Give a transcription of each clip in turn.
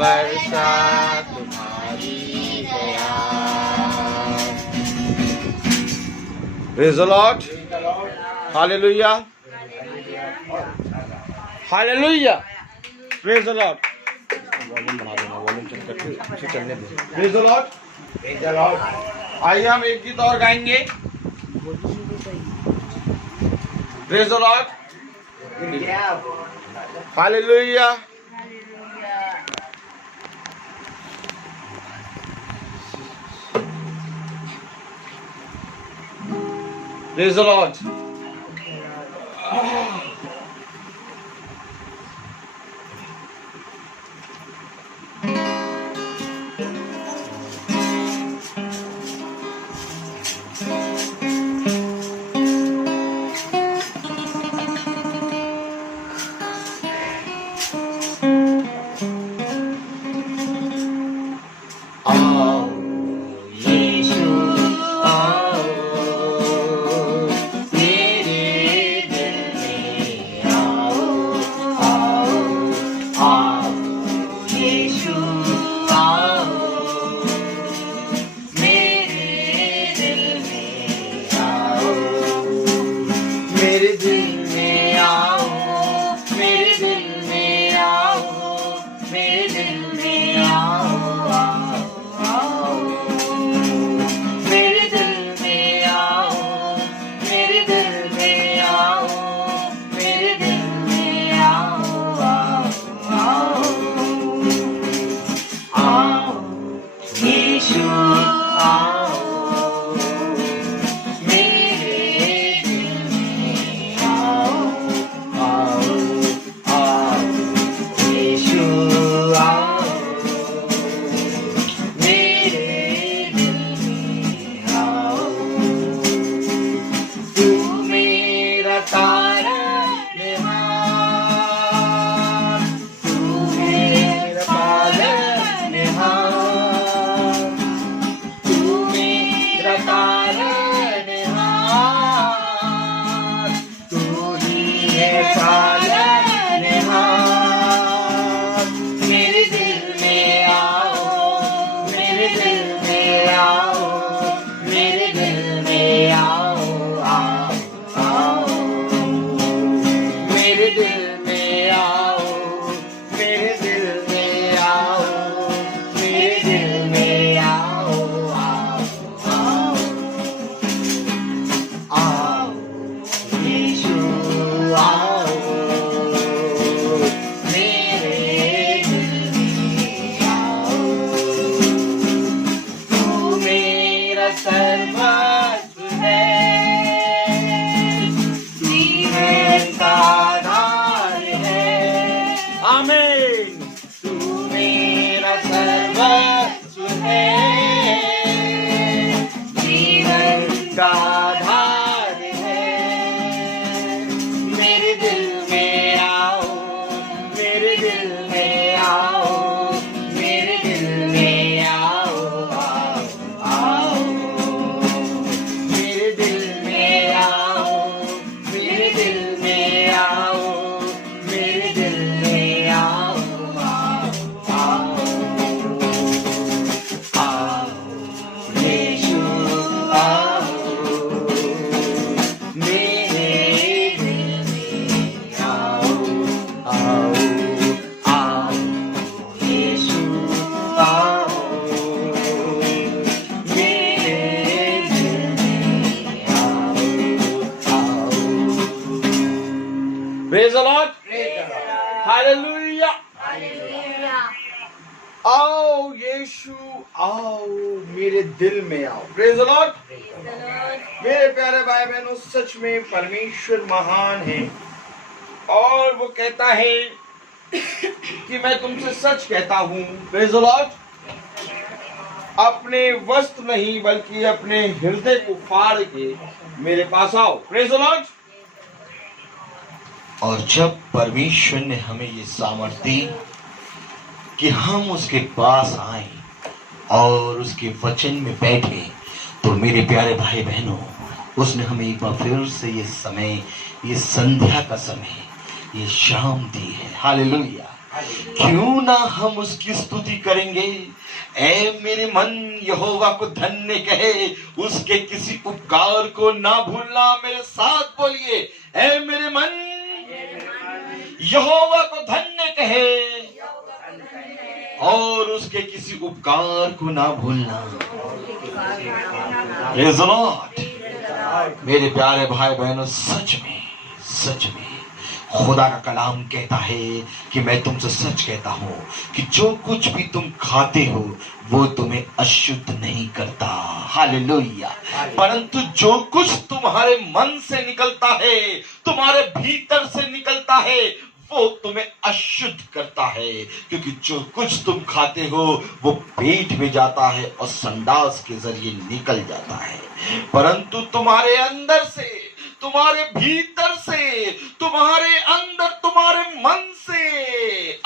वर्षा तुम्हारी दया। Praise the lord, hallelujah, hallelujah, praise the lord. Volume बढ़ा देना, वॉल्यूम चलने दो। Praise the lord, praise the lord. आइए हम एक गीत और गाएंगे। Praise the lord, hallelujah. Praise the lord. मेरे दिल में आओ, मेरे दिल में आओ, मेरे दिल में आओ, आओ, मेरे दिल में आओ, मेरे दिल में आओ, मेरे दिल में आओ, आओ, आओ, यीशु आओ। मेरे दिल में आओ, मेरे दिल में आओ, मेरे दिल में आओ, आओ, आओ, मेरे दिल में आओ, मेरे दिल में आओ, मेरे दिल में आओ, आओ, आओ, आओ, यीशु आओ। सर्वस्व है, जीवन का आधार है, आमीन। तू मेरा सर्वस्व है, जीवन का आधार है। मेरे दिल में आओ, मेरे दिल में आओ, मेरे दिल में आओ, आओ, आओ, मेरे दिल में आओ, मेरे दिल में आओ, मेरे दिल में आओ, आओ, आओ, यीशु आओ, मेरे दिल में आओ, आओ, आओ, यीशु आओ, मेरे दिल में आओ, आओ। Praise the Lord. Hallelujah. आओ यीशु आओ, मेरे दिल में आओ। Praise the Lord. मेरे प्यारे भाई बहनों, सच में परमेश्वर महान है और वो कहता है कि मैं तुमसे सच कहता हूँ। Praise the Lord. अपने वस्त्र नहीं बल्कि अपने हृदय को फाड़ के मेरे पास आओ। Praise the Lord. और जब परमेश्वर ने हमें ये सामर्थ्य दी कि हम उसके पास आए और उसके वचन में बैठे, तो मेरे प्यारे भाई बहनों, उसने हमें एक बार फिर से ये समय, ये संध्या का समय, ये शाम दी है। हालेलुया। क्यों ना हम उसकी स्तुति करेंगे। ऐ मेरे मन यहोवा को धन्य कहे, उसके किसी उपकार को ना भूलना। मेरे साथ बोलिए, ऐ मेरे मन यहोवा को धन्य कहे और उसके किसी उपकार को ना भूलना। Praise the lord. मेरे प्यारे भाई बहनों, सच में खुदा का कलाम कहता है कि मैं तुमसे सच कहता हूं कि जो कुछ भी तुम खाते हो वो तुम्हें अशुद्ध नहीं करता। हालेलुया। परंतु जो कुछ तुम्हारे मन से निकलता है, तुम्हारे भीतर से निकलता है, वो तुम्हें अशुद्ध करता है। क्योंकि जो कुछ तुम खाते हो वो पेट में जाता है और संडास के जरिए निकल जाता है। परंतु तुम्हारे अंदर से, तुम्हारे भीतर से, तुम्हारे अंदर, तुम्हारे मन से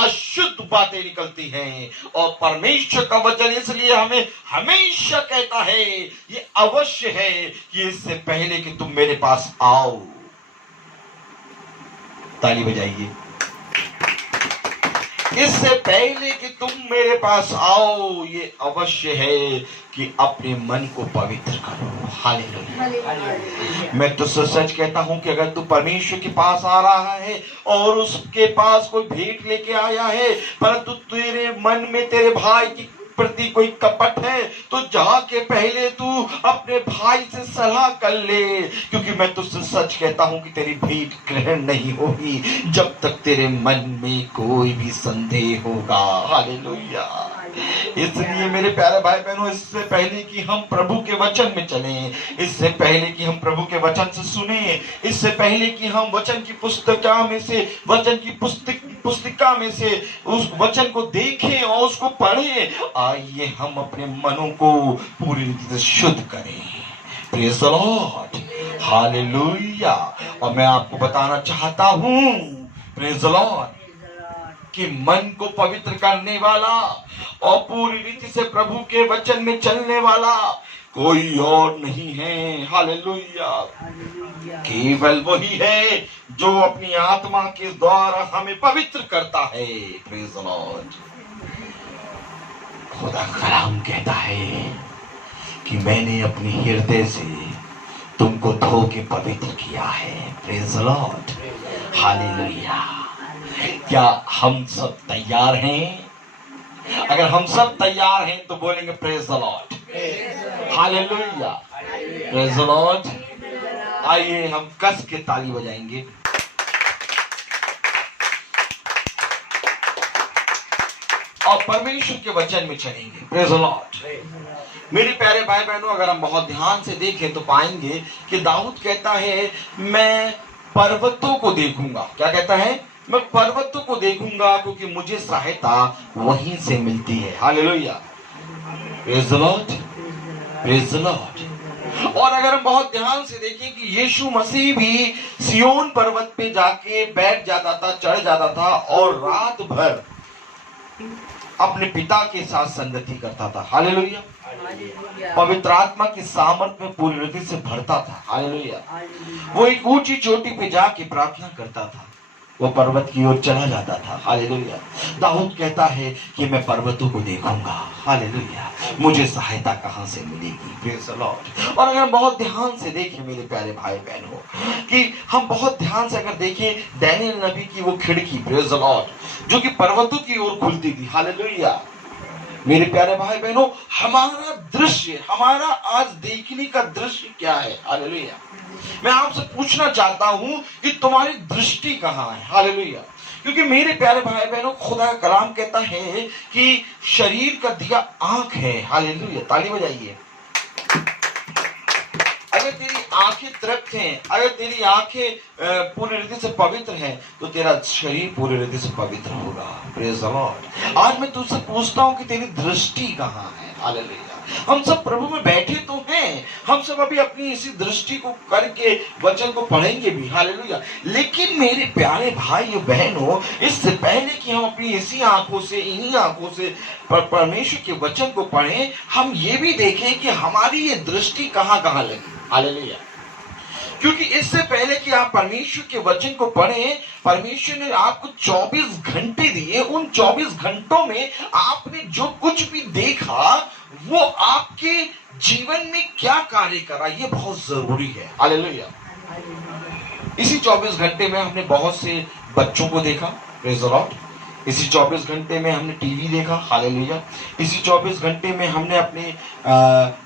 अशुद्ध बातें निकलती हैं। और परमेश्वर का वचन इसलिए हमें हमेशा कहता है, ये अवश्य है कि इससे पहले कि तुम मेरे पास आओ, ताली बजाइए, इससे पहले कि तुम मेरे पास आओ, ये अवश्य है कि अपने मन को पवित्र करो। हालेलुया। मैं तो सच कहता हूं कि अगर तू परमेश्वर के पास आ रहा है और उसके पास कोई भेंट लेके आया है, परंतु तेरे मन में तेरे भाई की प्रति कोई कपट है, तो जाके पहले तू अपने भाई से सलाह कर ले। क्योंकि मैं तुझसे सच कहता हूं कि तेरी भेंट ग्रहण नहीं होगी जब तक तेरे मन में कोई भी संदेह होगा। हालेलुया। इसलिए मेरे प्यारे भाई बहनों, इससे पहले कि हम प्रभु के वचन में चलें, इससे पहले कि हम प्रभु के वचन से सुने, इससे पहले कि हम वचन की पुस्तिका में से, वचन की पुस्तिका में से उस वचन को देखें और उसको पढ़ें, आइए हम अपने मनों को पूरी रीति से शुद्ध करें। Praise the lord. हालेलुया। और मैं आपको बताना चाहता हूं, प्रेज़ द लॉर्ड, कि मन को पवित्र करने वाला और पूरी रीति से प्रभु के वचन में चलने वाला कोई और नहीं है। हालेलुया। केवल वही है जो अपनी आत्मा के द्वारा हमें पवित्र करता है। Praise the Lord. खुदा कलाम कहता है कि मैंने अपने हृदय से तुमको धो के पवित्र किया है। Praise the lord. हालेलुया। क्या हम सब तैयार हैं? अगर हम सब तैयार हैं तो बोलेंगे praise the lord. Hallelujah. Praise the lord. आइए हम कस के ताली बजाएंगे। और परमेश्वर के वचन में चलेंगे। Praise the lord. मेरे प्यारे भाई बहनों, अगर हम बहुत ध्यान से देखें तो पाएंगे कि दाऊद कहता है, मैं पर्वतों को देखूंगा। क्या कहता है? मैं पर्वतों को देखूंगा क्योंकि मुझे सहायता वहीं से मिलती है। Hallelujah. Praise the lord. Praise the Lord. और अगर हम बहुत ध्यान से देखें कि यीशु मसीह भी सियोन पर्वत पे जाके बैठ जाता था, चढ़ जाता था और रात भर अपने पिता के साथ संगति करता था। हालेलुया। पवित्र आत्मा की सामर्थ्य में पूरी रीति से भरता था। हालेलुया। वो एक ऊंची चोटी पे जाके प्रार्थना करता था, वो पर्वत की ओर चला जाता था। हालेलुया। दाऊद कहता है कि मैं पर्वतों को देखूंगा। हालेलुया। मुझे सहायता कहां से मिलेगी? Praise the Lord. और अगर हम बहुत ध्यान से देखें मेरे प्यारे भाई बहनों, कि हम बहुत ध्यान से अगर देखें दानियेल नबी की वो खिड़की, प्रेज़ द लॉर्ड, जो कि पर्वतों की ओर खुलती थी। हालेलुया। मेरे प्यारे भाई बहनों, हमारा दृश्य, हमारा आज देखने का दृश्य क्या है? हालेलुया। मैं आपसे पूछना चाहता हूं कि तुम्हारी दृष्टि कहां है? हालेलुया। क्योंकि मेरे प्यारे भाई बहनों, खुदा का कलाम कहता है कि शरीर का दिया आंख है। हालेलुया। ताली बजाइए। अगर तेरी आंखें तृप्त हैं, अगर तेरी आंखें पूरी रीति से पवित्र हैं, तो तेरा शरीर पूरी रीति से पवित्र होगा। Praise the Lord. आज मैं तुझसे पूछता हूं कि तेरी दृष्टि कहां है? हालेलुया। हम सब प्रभु में बैठे तो हैं, हम सब अभी अपनी इसी दृष्टि को करके वचन को पढ़ेंगे भी। हालेलुया। लेकिन मेरे प्यारे भाई बहनों, इससे पहले कि हम अपनी इसी आंखों से, इन्हीं आंखों से परमेश्वर के वचन को पढ़ें, हम ये भी देखें कि हमारी ये दृष्टि कहां कहां लगी। हालेलुया। क्योंकि इससे पहले कि आप परमेश्वर के वचन को पढ़ें, परमेश्वर ने आपको 24 घंटे दिए। उन 24 घंटों में आपने जो कुछ भी देखा वो आपके जीवन में क्या कार्य करा, ये बहुत जरूरी है। हालेलुया। इसी 24 घंटे में हमने बहुत से बच्चों को देखा, प्रेज़ द लॉर्ड। इसी 24 घंटे में हमने टीवी देखा, हालेलुया। इसी 24 घंटे में हमने अपने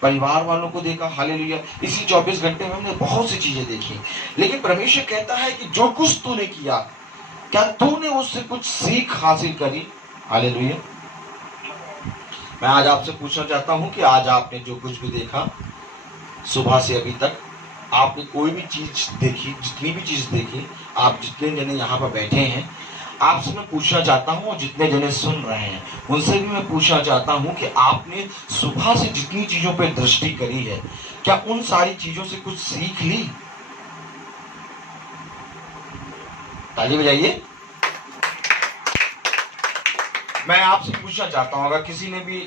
परिवार वालों को देखा, हालेलुया। इसी 24 घंटे में हमने बहुत सी चीजें देखी। लेकिन परमेश्वर कहता है कि जो कुछ तूने किया, क्या तूने उससे कुछ सीख हासिल करी? हालेलुया। मैं आज आपसे पूछना चाहता हूं कि आज आपने जो कुछ भी देखा, सुबह से अभी तक आपने कोई भी चीज देखी, जितनी भी चीज देखी, आप जितने जने यहाँ पर बैठे हैं, आपसे मैं पूछना चाहता हूं, और जितने जने सुन रहे हैं उनसे भी मैं पूछना चाहता हूं कि आपने सुबह से जितनी चीजों पर दृष्टि करी है, क्या उन सारी चीजों से कुछ सीख ली? ताली बजाइए। मैं आपसे पूछना चाहता हूं, अगर किसी ने भी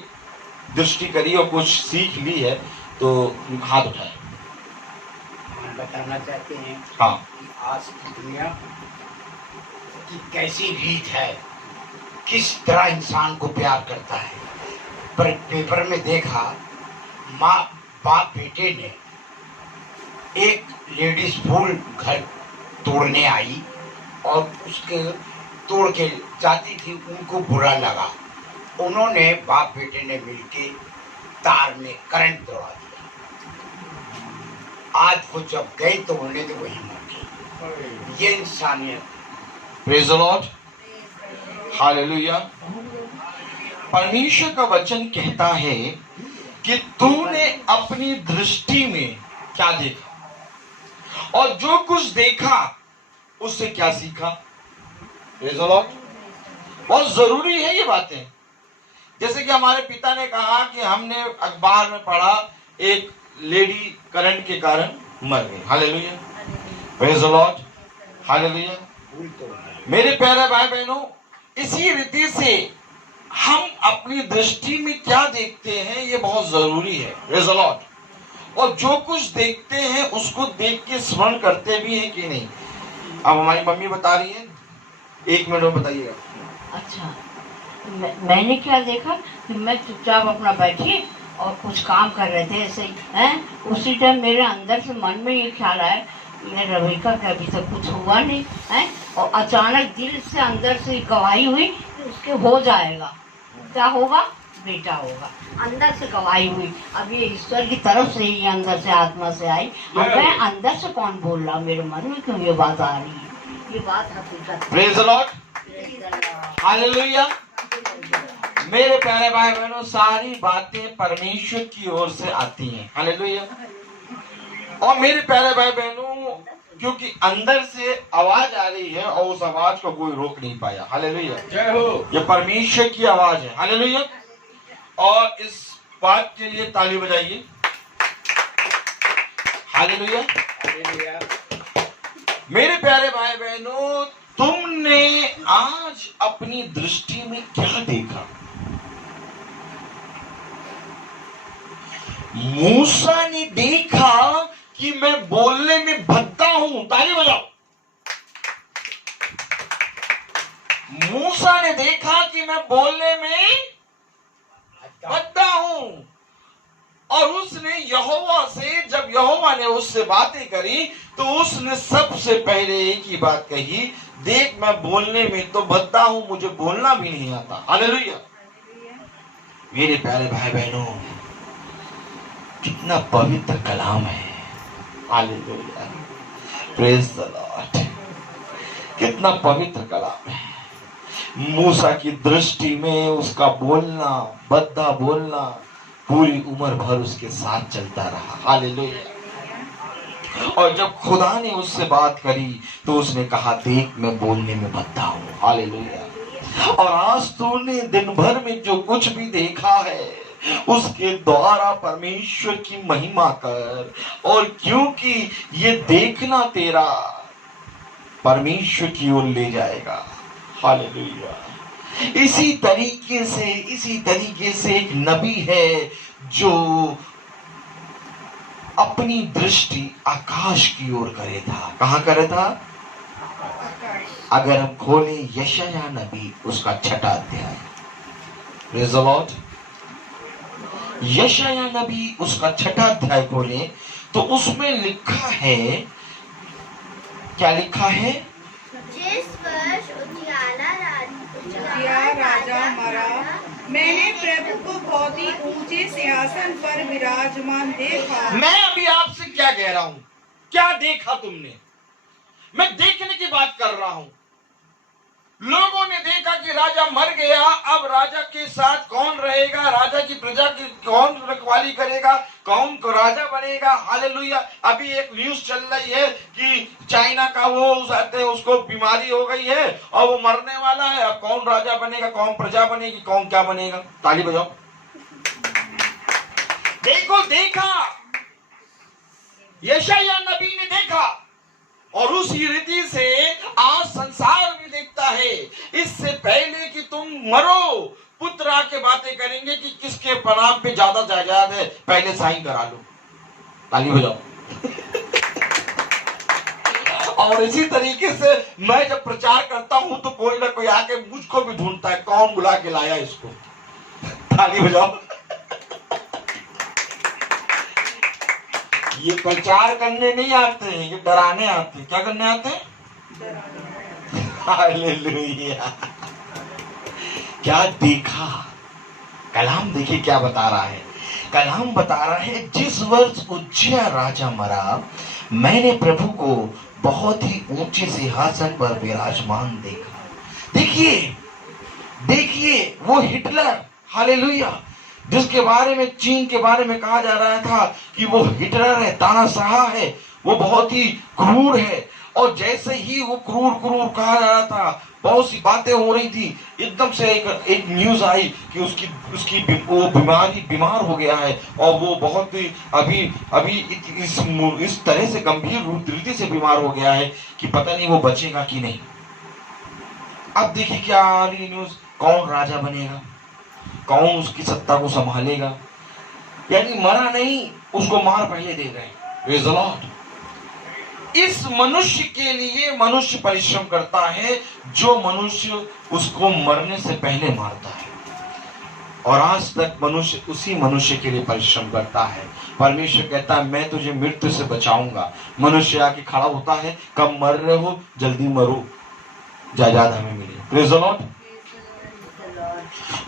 दृष्टि करी और कुछ सीख ली है तो हाथ उठाए। हम बताना चाहते हैं हाँ, कि आज की दुनिया कि कैसी रीत है, किस तरह इंसान को प्यार करता है। पर पेपर में देखा, माँ बाप बेटे ने एक लेडीज फूल घर तोड़ने आई और उसके तोड़ के जाती थी, उनको बुरा लगा। उन्होंने बाप बेटे ने मिलके तार में करंट दौड़ा दिया। आज वो जब गए तोड़ने तो वही मर गई। ये इंसानियत। Praise the lord, hallelujah. परमेश्वर का वचन कहता है कि तूने अपनी दृष्टि में क्या देखा और जो कुछ देखा उससे क्या सीखा। Praise the Lord. बहुत जरूरी है ये बातें। जैसे कि हमारे पिता ने कहा कि हमने अखबार में पढ़ा एक लेडी करंट के कारण मर गई। Hallelujah, praise the lord, hallelujah. मेरे प्यारे भाई बहनों, इसी रीति से हम अपनी दृष्टि में क्या देखते हैं ये बहुत जरूरी है। Praise the Lord. और जो कुछ देखते हैं उसको देख के स्मरण करते भी हैं कि नहीं। अब हमारी मम्मी बता रही है, 1 मिनट में बताइएगा। अच्छा, मैंने क्या देखा कि मैं चुपचाप अपना बैठी और कुछ काम कर रहे थे ऐसे ही हैं। उसी टाइम मेरे अंदर से मन में ये ख्याल आया, मैं रविका का अभी तक कुछ हुआ नहीं है, और अचानक दिल से अंदर से गवाही हुई कि उसके हो जाएगा। क्या होगा? बेटा होगा। अंदर से गवाही हुई। अब ये ईश्वर की तरफ से ही अंदर से आत्मा से आई। अब मैं अंदर से कौन बोल रहा, मेरे मन में क्यों ये बात आ रही है? ये बात हकीकत। Praise the lord, hallelujah. मेरे प्यारे भाई बहनों, सारी बातें परमेश्वर की ओर से आती हैं। हालेलुया। और मेरे प्यारे भाई बहनों, क्योंकि अंदर से आवाज आ रही है और उस आवाज को कोई रोक नहीं पाया। हालेलुया, जय हो। ये परमेश्वर की आवाज है। हालेलुया। और इस बात के लिए ताली बजाइए। Hallelujah, hallelujah. मेरे प्यारे भाई बहनों, तुमने आज अपनी दृष्टि में क्या देखा? मूसा ने देखा कि मैं बोलने में भद्दा हूं। ताली बजाओ। मूसा ने देखा कि मैं बोलने में भद्दा हूं, और उसने यहोवा से, जब यहोवा ने उससे बातें करी तो उसने सबसे पहले एक ही बात कही, देख मैं बोलने में तो भद्दा हूं, मुझे बोलना भी नहीं आता। हालेलुया। मेरे प्यारे भाई बहनों, कितना पवित्र कलाम है। Hallelujah, praise the Lord. कितना पवित्र कलाम है। मूसा की दृष्टि में उसका बोलना, बद्दा बोलना, पूरी उम्र भर उसके साथ चलता रहा। हालेलुया। और जब खुदा ने उससे बात करी तो उसने कहा, देख मैं बोलने में बद्दा हूं। हालेलुया। और आज तूने दिन भर में जो कुछ भी देखा है उसके द्वारा परमेश्वर की महिमा कर, और क्योंकि ये देखना तेरा परमेश्वर की ओर ले जाएगा। हालेलुया। इसी तरीके से एक नबी है जो अपनी दृष्टि आकाश की ओर करे था। कहां करे था? अगर हम खोले यशायाह नबी उसका 6वां अध्याय, प्रेज़ द लॉर्ड, यशायाह नबी उसका 6वां अध्याय खोले तो उसमें लिखा है, क्या लिखा है? जिस वर्ष उज्जियाह राजा मरा, मैंने प्रभु को बहुत ही ऊंचे सिंहासन पर विराजमान देखा। मैं अभी आपसे क्या कह रहा हूं? क्या देखा तुमने? मैं देखने की बात कर रहा हूं। लोगों ने देखा कि राजा मर गया, अब राजा के साथ कौन रहेगा, राजा की प्रजा की कौन रखवाली करेगा, कौन को राजा बनेगा। हालेलुया। अभी एक न्यूज चल रही है कि चाइना का वो उसको बीमारी हो गई है और वो मरने वाला है। अब कौन राजा बनेगा, कौन प्रजा बनेगी, कौन क्या बनेगा। ताली बजाओ। देखो, देखा, यशायाह नबी ने देखा और उसी रीति से आज संसार भी देखता है। इससे पहले कि तुम मरो, पुत्र आके बातें करेंगे कि किसके नाम पे ज्यादा जायदाद है, पहले साइन करा लो। ताली बजाओ। और इसी तरीके से मैं जब प्रचार करता हूं तो कोई ना कोई आके मुझको भी ढूंढता है, कौन बुला के लाया इसको। ताली बजाओ। ये प्रचार करने नहीं आते हैं, ये डराने आते हैं। क्या करने आते हैं? हालेलुया। क्या देखा? कलाम देखिए क्या बता रहा है। कलाम बता रहा है, जिस वर्ष उज्जियाह राजा मरा, मैंने प्रभु को बहुत ही ऊंचे सिंहासन पर विराजमान देखा। देखिए, देखिए वो हिटलर, हालेलुया, जिसके बारे में, चीन के बारे में कहा जा रहा था कि वो हिटलर है, तानाशाह है, वो बहुत ही क्रूर है। और जैसे ही वो क्रूर कहा जा रहा था, बहुत सी बातें हो रही थी, एकदम से एक न्यूज आई कि उसकी वो बीमार हो गया है और वो बहुत ही अभी इस तरह से गंभीर रीति से बीमार हो गया है कि पता नहीं वो बचेगा कि नहीं। अब देखिए क्या आ रही न्यूज, कौन राजा बनेगा, कौन उसकी सत्ता को संभालेगा। यानी मरा नहीं, उसको मार पहले दे गए। Praise the Lord. इस मनुष्य के लिए मनुष्य परिश्रम करता है, जो मनुष्य उसको मरने से पहले मारता है। और आज तक मनुष्य उसी मनुष्य के लिए परिश्रम करता है। परमेश्वर कहता है, मैं तुझे मृत्यु से बचाऊंगा। मनुष्य आके खड़ा होता है, कब मर रहे हो, जल्दी मरो, जायदाद हमें मिले। Praise the Lord.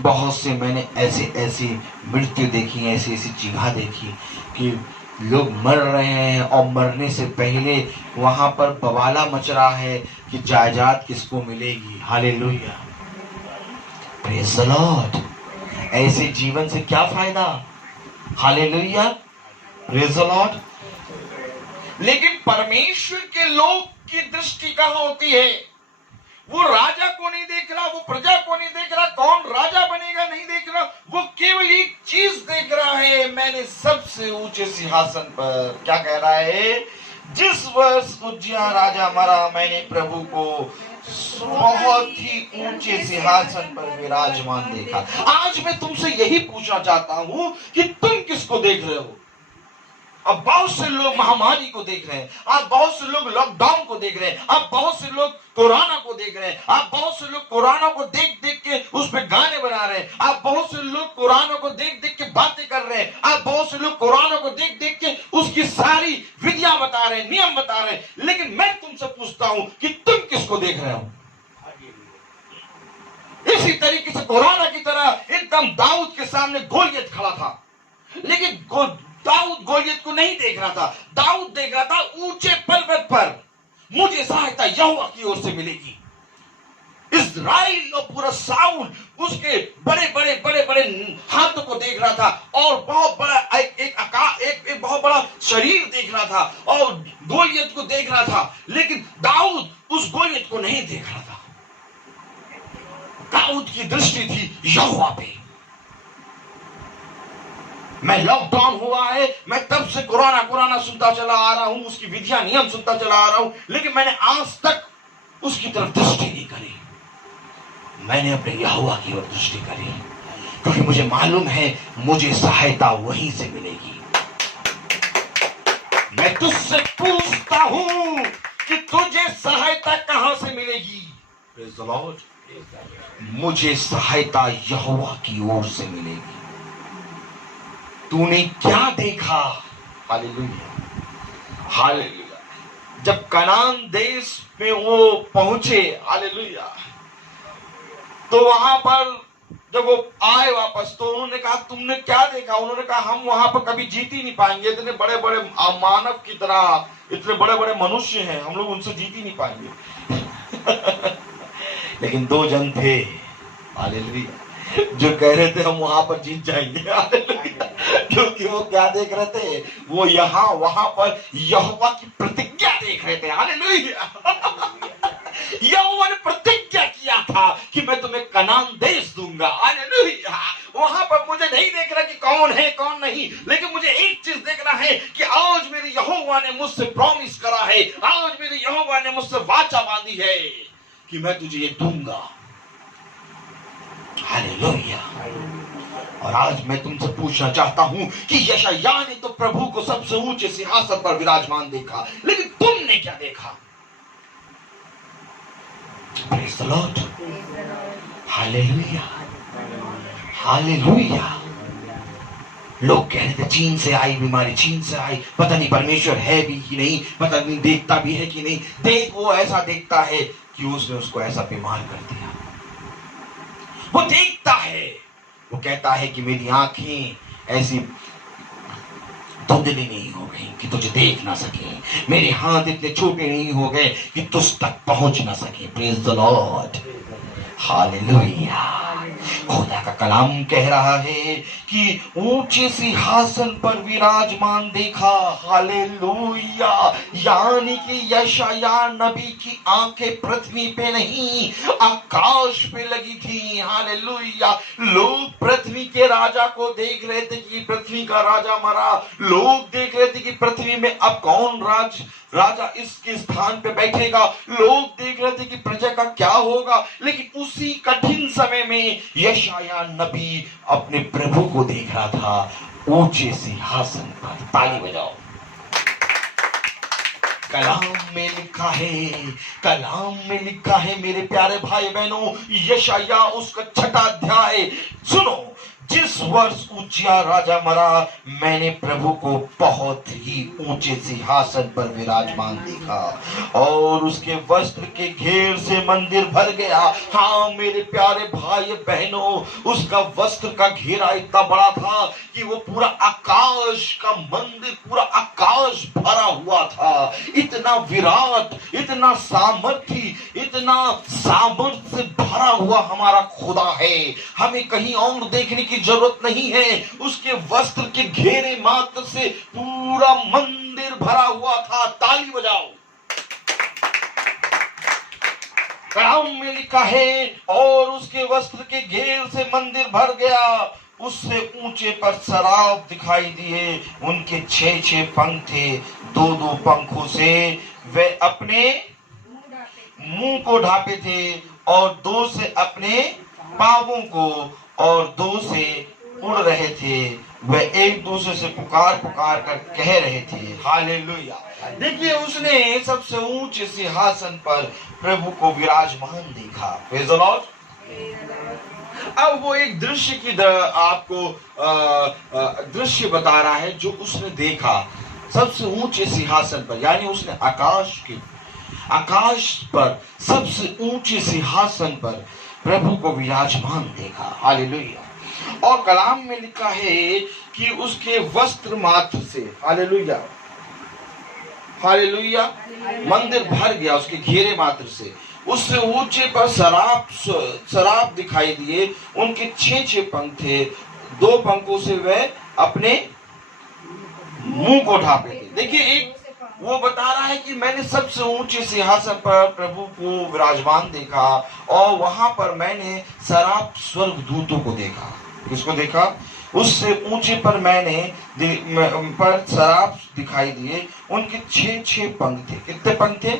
बहुत से मैंने ऐसी मृत्यु देखी, ऐसी चीज़ें देखी कि लोग मर रहे हैं और मरने से पहले वहां पर बवाला मच रहा है कि जायदाद किसको मिलेगी। Hallelujah, praise the Lord. ऐसे जीवन से क्या फायदा। Hallelujah, praise the Lord. लेकिन परमेश्वर के लोग की दृष्टि कहां होती है? वो राजा को नहीं देख रहा, वो प्रजा को नहीं देख रहा, कौन राजा बनेगा नहीं देख रहा, वो केवल एक चीज देख रहा है, मैंने सबसे ऊंचे सिंहासन पर, क्या कह रहा है, जिस वर्ष उज्जियाह राजा मरा, मैंने प्रभु को बहुत ही ऊंचे सिंहासन पर विराजमान देखा। आज मैं तुमसे यही पूछना चाहता हूं कि तुम किसको देख रहे हो? अब बहुत से लोग महामारी को देख रहे हैं, आप बहुत से लोग लॉकडाउन को देख रहे हैं, आप बहुत से लोग कोरोना को देख रहे हैं, आप बहुत से लोग कोरोना को देख देख के उस पे गाने बना रहे हैं, आप बहुत से लोग कोरोना को देख देख के बातें कर रहे हैं, आप बहुत से लोग कोरोना को देख देख के उसकी सारी विधियां बता रहे हैं, नियम बता रहे हैं। लेकिन मैं तुमसे पूछता हूं कि तुम किसको देख रहे हो? इसी तरीके से कोरोना की तरह एकदम दाऊद के सामने गोलियत खड़ा था, लेकिन दाऊद गोलियत को नहीं देख रहा था। दाऊद देख रहा था ऊंचे पर्वत पर मुझे सहायता यहोवा की ओर से मिलेगी। इस्राएल और पूरा साउल उसके बड़े बड़े हाथों को देख रहा था और बहुत बड़ा एक बहुत बड़ा शरीर देख रहा था और गोलियत को देख रहा था, लेकिन दाऊद उस गोलियत को नहीं देख रहा था। दाऊद की दृष्टि थी यहोवा पे। मैं लॉकडाउन हुआ है, मैं तब से कोरोना सुनता चला आ रहा हूं, उसकी विधियां नियम सुनता चला आ रहा हूं, लेकिन मैंने आज तक उसकी तरफ दृष्टि नहीं करी। मैंने अपने यहोवा की ओर दृष्टि करी, क्योंकि मुझे मालूम है मुझे सहायता वहीं से मिलेगी। तुझसे पूछता हूं कि तुझे सहायता कहां से मिलेगी? Praise the Lord. मुझे सहायता यहोवा की ओर से मिलेगी। तूने क्या देखा? Hallelujah, hallelujah. जब कनान देश में वो पहुंचे, हालेलुया, तो वहां पर जब वो आए वापस, तो उन्होंने कहा तुमने क्या देखा? उन्होंने कहा हम वहां पर कभी जीत ही नहीं पाएंगे, इतने बड़े बड़े मानव की तरह, इतने बड़े बड़े मनुष्य हैं, हम लोग उनसे जीत ही नहीं पाएंगे। लेकिन दो जन थे, हालेलुया, जो कह रहे थे हम वहां पर जीत जाएंगे, हालेलुया। क्योंकि वो क्या देख रहे थे? वो यहाँ वहां पर यहोवा की प्रतिज्ञा देख रहे थे, हालेलुया। यहोवा ने प्रतिज्ञा किया था कि मैं तुम्हें कनान देश दूंगा, हालेलुया। वहां पर मुझे नहीं देखना कि कौन है कौन नहीं, लेकिन मुझे एक चीज देखना है कि आज मेरे यहोवा ने मुझसे प्रॉमिस करा है, आज मेरे यहोवा ने मुझसे वाचा बांधी है कि मैं तुझे ये दूंगा, हालेलुया। और आज मैं तुमसे पूछना चाहता हूं कि यशायाह ने तो प्रभु को सबसे ऊंचे सिंहासन पर विराजमान देखा, लेकिन तुमने क्या देखा? Praise the Lord. Hallelujah, hallelujah. लोग कह रहे थे चीन से आई बीमारी, चीन से आई, पता नहीं परमेश्वर है भी कि नहीं, पता नहीं देखता भी है कि नहीं। देख, वो ऐसा देखता है कि उसने उसको ऐसा बीमार कर दिया। वो देखता है, वो कहता है कि मेरी आंखें ऐसी धुंधली नहीं हो गई कि तुझे देख ना सके, मेरे हाथ इतने छोटे नहीं हो गए कि तुझ तक पहुंच ना सके। Praise the lord, hallelujah. खुदा का कलाम कह रहा है कि ऊंचे सिंहासन पर विराजमान देखा, हालेलुया। यानी कि यशायाह नबी की आंखें पृथ्वी पे नहीं आकाश पे लगी थी, हालेलुया। लोग पृथ्वी के राजा को देख रहे थे कि पृथ्वी का राजा मरा, लोग देख रहे थे कि पृथ्वी में अब कौन राजा इसके स्थान पे बैठेगा, लोग देख रहे थे कि प्रजा का क्या होगा। लेकिन उसी कठिन समय में यशायाह नबी अपने प्रभु को देख रहा था ऊंचे सिंहासन पर। ताली बजाओ। कलाम में लिखा है, कलाम में लिखा है मेरे प्यारे भाई बहनों, यशायाह उसका 6वां अध्याय सुनो। जिस वर्ष उज्जियाह राजा मरा, मैंने प्रभु को बहुत ही ऊंचे सिंहासन पर विराजमान देखा और उसके वस्त्र के घेर से मंदिर भर गया। हाँ मेरे प्यारे भाई बहनों, उसका वस्त्र का घेरा इतना बड़ा था कि वो पूरा आकाश का मंदिर, पूरा आकाश भरा हुआ था। इतना विराट, इतना सामर्थ्य, इतना सामर्थ्य से भरा हुआ हमारा खुदा है। हमें कहीं और देखने की जरूरत नहीं है, उसके वस्त्र के घेरे मात्र से पूरा मंदिर भरा हुआ था। ताली बजाओ। कलाम में लिखा है और उसके वस्त्र के घेर से मंदिर भर गया, उससे ऊंचे पर सराब दिखाई दिए, उनके 6 पंख थे, 2 पंखों से वे अपने मुंह को ढांपे थे और 2 से अपने पांवों को और 2 से उड़ रहे थे। वे एक दूसरे से पुकार पुकार कर कह रहे थे, हालेलुया। देखिए, उसने सबसे ऊंचे सिंहासन पर प्रभु को विराजमान देखा। Praise the Lord. अब वो एक दृश्य की आपको दृश्य बता रहा है जो उसने देखा सबसे ऊंचे सिंहासन पर, यानी उसने आकाश पर सबसे ऊंचे सिंहासन पर प्रभु को विराजमान देखा, हालेलुया। और कलाम में लिखा है कि उसके वस्त्र मात्र से, हालेलुया, हालेलुया, मंदिर भर गया उसके घेरे मात्र से। उससे ऊंचे पर सराब दिखाई दिए, उनके 6 पंख थे, 2 पंखों से वे अपने मुंह को ढांपे थे। देखिए, एक वो बता रहा है कि मैंने सबसे ऊंचे सिंहासन पर प्रभु को विराजमान देखा और वहां पर मैंने सराब स्वर्गदूतों को देखा। किसको देखा? उससे ऊंचे पर मैंने पर सराब दिखाई दिए, उनके 6 पंख थे। कितने पंख थे?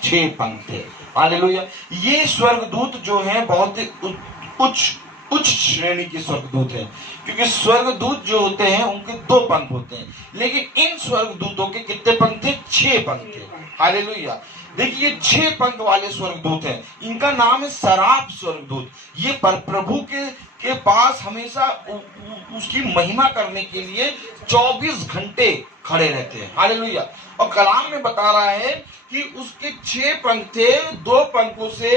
6 पंख थे, हालेलुया। ये स्वर्गदूत जो हैं बहुत ही उच्च श्रेणी के स्वर्गदूत हैं, क्योंकि स्वर्गदूत जो होते हैं उनके 2 पंख होते हैं, लेकिन इन स्वर्गदूतों के कितने पंख थे? 6 पंख थे। हालेलुया। देखिए 6 पंख वाले स्वर्गदूत हैं, इनका नाम है सराफ स्वर्गदूत। ये प्रभु के पास हमेशा उसकी महिमा करने के लिए 24 घंटे खड़े रहते हैं। हालेलुया। और कलाम में बता रहा है कि उसके 6 पंख थे, 2 पंखों से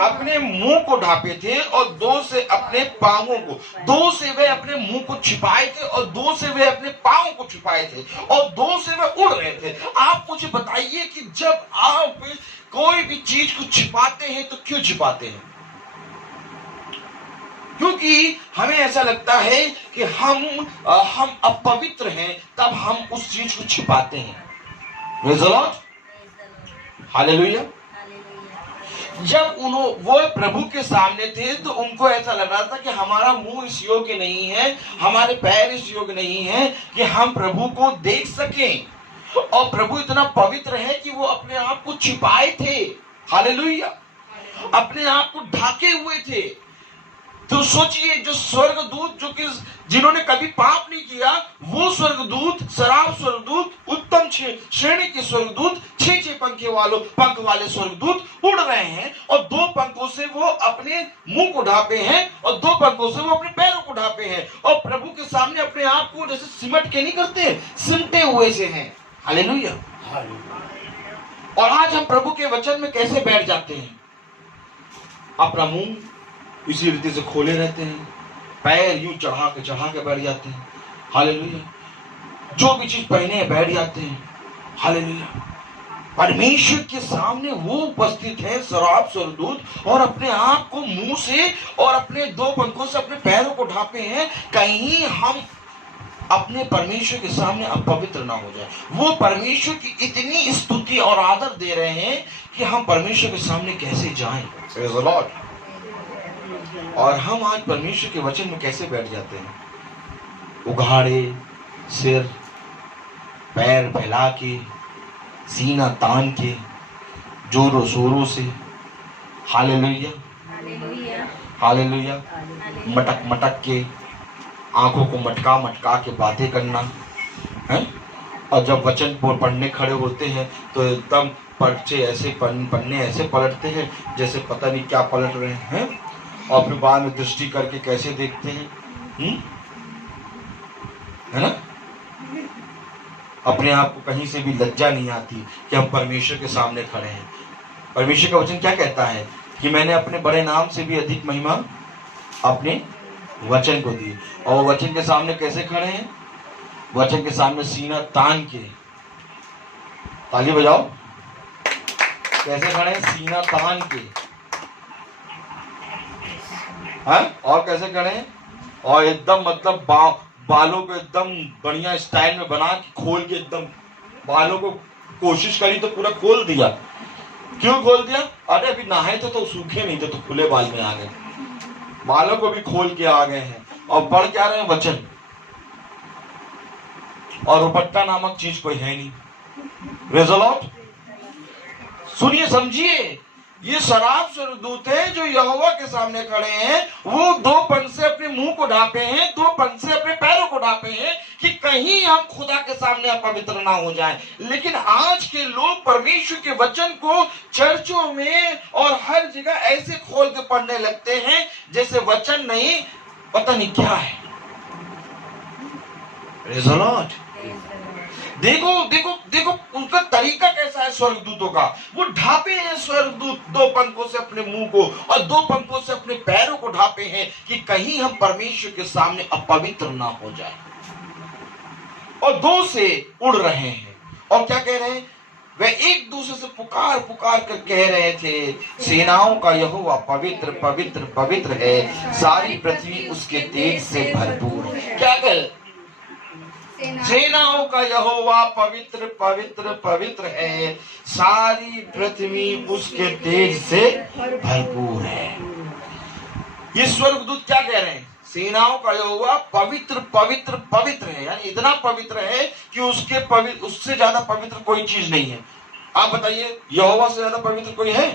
अपने मुंह को ढांपे थे और 2 से अपने पांवों को, 2 से वे अपने मुंह को छिपाए थे और 2 से वे अपने पांवों को छिपाए थे और 2 से वे उड़ रहे थे। आप मुझे बताइए कि जब आप कोई भी चीज को छिपाते हैं तो क्यों छिपाते हैं? क्योंकि हमें ऐसा लगता है कि हम अपवित्र हैं, तब हम उस चीज को छिपाते हैं। Praise the lord, hallelujah. जब वो प्रभु के सामने थे तो उनको ऐसा लग रहा था कि हमारा मुंह इस योग्य नहीं है, हमारे पैर इस योग्य नहीं है कि हम प्रभु को देख सकें। और प्रभु इतना पवित्र है कि वो अपने आप को छिपाए थे। हालेलुया। अपने आप को ढाके हुए थे। तो सोचिए, जो स्वर्गदूत जो कि जिन्होंने कभी पाप नहीं किया, वो स्वर्गदूत, सराफ स्वर्गदूत, उत्तम श्रेणी के स्वर्गदूत, 6 पंख वाले स्वर्गदूत उड़ रहे हैं और 2 पंखों से वो अपने मुंह को ढांपे हैं और 2 पंखों से वो अपने पैरों को ढांपे हैं और प्रभु के सामने अपने आप को जैसे सिमट के नहीं करते, सिमटे हुए से हैं। हालेलुया। और आज हम प्रभु के वचन में कैसे बैठ जाते हैं? अपना मुंह इसी रीति से खोले रहते हैं, पैर यूं चढ़ा के बैठ जाते हैं। हालेलुया। जो भी चीज पहने बैठ जाते हैं। हालेलुया। परमेश्वर के सामने वो उपस्थित है सराफ स्वर्गदूत और अपने आप को मुंह से और अपने 2 पंखों से अपने पैरों को ढांपे हैं, कहीं हम अपने परमेश्वर के सामने अपवित्र ना हो जाए। वो परमेश्वर की इतनी स्तुति और आदर दे रहे हैं कि हम परमेश्वर के सामने कैसे जाएं। Praise the Lord. और हम आज परमेश्वर के वचन में कैसे बैठ जाते हैं? उघाड़े सिर, पैर फैला के, सीना तान के, जोरों शोरों से। Hallelujah, hallelujah. मटक के, आंखों को मटका के बातें करना है। और जब वचन पढ़ने खड़े होते हैं तो एकदम पन्ने ऐसे पलटते हैं जैसे पता नहीं क्या पलट रहे हैं, और फिर बाद में दृष्टि करके कैसे देखते हैं, है ना? अपने आप को कहीं से भी लज्जा नहीं आती कि हम परमेश्वर के सामने खड़े हैं। परमेश्वर का वचन क्या कहता है कि मैंने अपने बड़े नाम से भी अधिक महिमा अपने वचन को दी। और वचन के सामने कैसे खड़े हैं? वचन के सामने सीना तान के। ताली बजाओ। कैसे खड़े हैं? सीना तान के। हाँ? और कैसे खड़े हैं? और एकदम मतलब बालों को एकदम बढ़िया स्टाइल में बना के खोल के, एकदम बालों को कोशिश करी तो पूरा खोल दिया। क्यों खोल दिया? अरे अभी नहाए तो सूखे नहीं थे, तो खुले बाल में आ गए। बालों को भी खोल के आ गए हैं और पढ़ क्या रहे हैं? वचन। और दुपट्टा नामक चीज कोई है नहीं। Praise the Lord. सुनिए, समझिए, ये सराफ स्वर्गदूत हैं जो यहोवा के सामने खड़े हैं। वो 2 पंख से अपने मुंह को ढांपे हैं, 2 पंख से अपने पैरों को ढांपे हैं कि कहीं हम खुदा के सामने अपवित्र ना हो जाएं। लेकिन आज के लोग परमेश्वर के वचन को चर्चों में और हर जगह ऐसे खोल के पढ़ने लगते हैं जैसे वचन नहीं, पता नहीं क्या है। Praise the Lord. देखो देखो देखो उनका तरीका कैसा है स्वर्गदूतों का। वो ढापे हैं स्वर्गदूत 2 पंखों से अपने मुंह को और 2 पंखों से अपने पैरों को ढापे हैं कि कहीं हम परमेश्वर के सामने अपवित्र ना हो जाए। और 2 से उड़ रहे हैं और क्या कह रहे हैं? वे एक दूसरे से पुकार कर कह रहे थे, सेनाओं का यहोवा पवित्र पवित्र पवित्र है, सारी पृथ्वी उसके तेज से भरपूर है। क्या कह? सेनाओं का यहोवा पवित्र पवित्र पवित्र है, सारी पृथ्वी उसके तेज से भरपूर है। ये स्वर्गदूत क्या कह रहे हैं? सेनाओं का यहोवा पवित्र पवित्र पवित्र है, यानी इतना पवित्र है कि उससे ज्यादा पवित्र कोई चीज नहीं है। आप बताइए, यहोवा से ज्यादा पवित्र कोई है?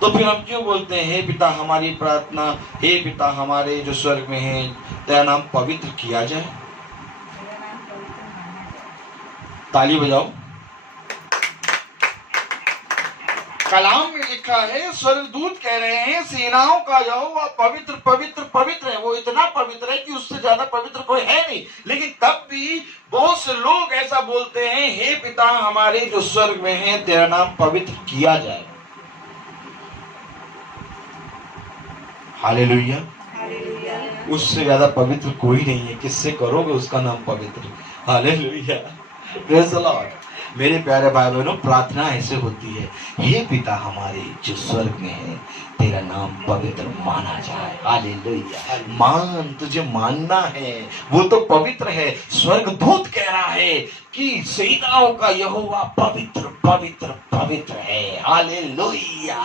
तो फिर हम क्यों बोलते हैं हे पिता हमारी प्रार्थना, हे पिता हमारे जो स्वर्ग में है, तेरा नाम पवित्र किया जाए। ताली बजाओ। कलाम में लिखा है, स्वर्गदूत कह रहे हैं सेनाओं का यहोवा पवित्र पवित्र पवित्र है। वो इतना पवित्र है कि उससे ज्यादा पवित्र कोई है नहीं। लेकिन तब भी बहुत से लोग ऐसा बोलते हैं, हे पिता हमारे जो स्वर्ग में है, तेरा नाम पवित्र किया जाए। हालेलुया। उससे ज्यादा पवित्र कोई नहीं है। किससे करोगे उसका नाम पवित्र? Hallelujah, praise the lord. मेरे प्यारे भाई बहनों, प्रार्थना ऐसे होती है, हे पिता हमारे जो स्वर्ग में है, तेरा नाम पवित्र माना जाए। हालेलुया। मान, तुझे मानना है, वो तो पवित्र है। स्वर्गदूत कह रहा है कि सेनाओं का यहोवा पवित्र पवित्र पवित्र है। Hallelujah,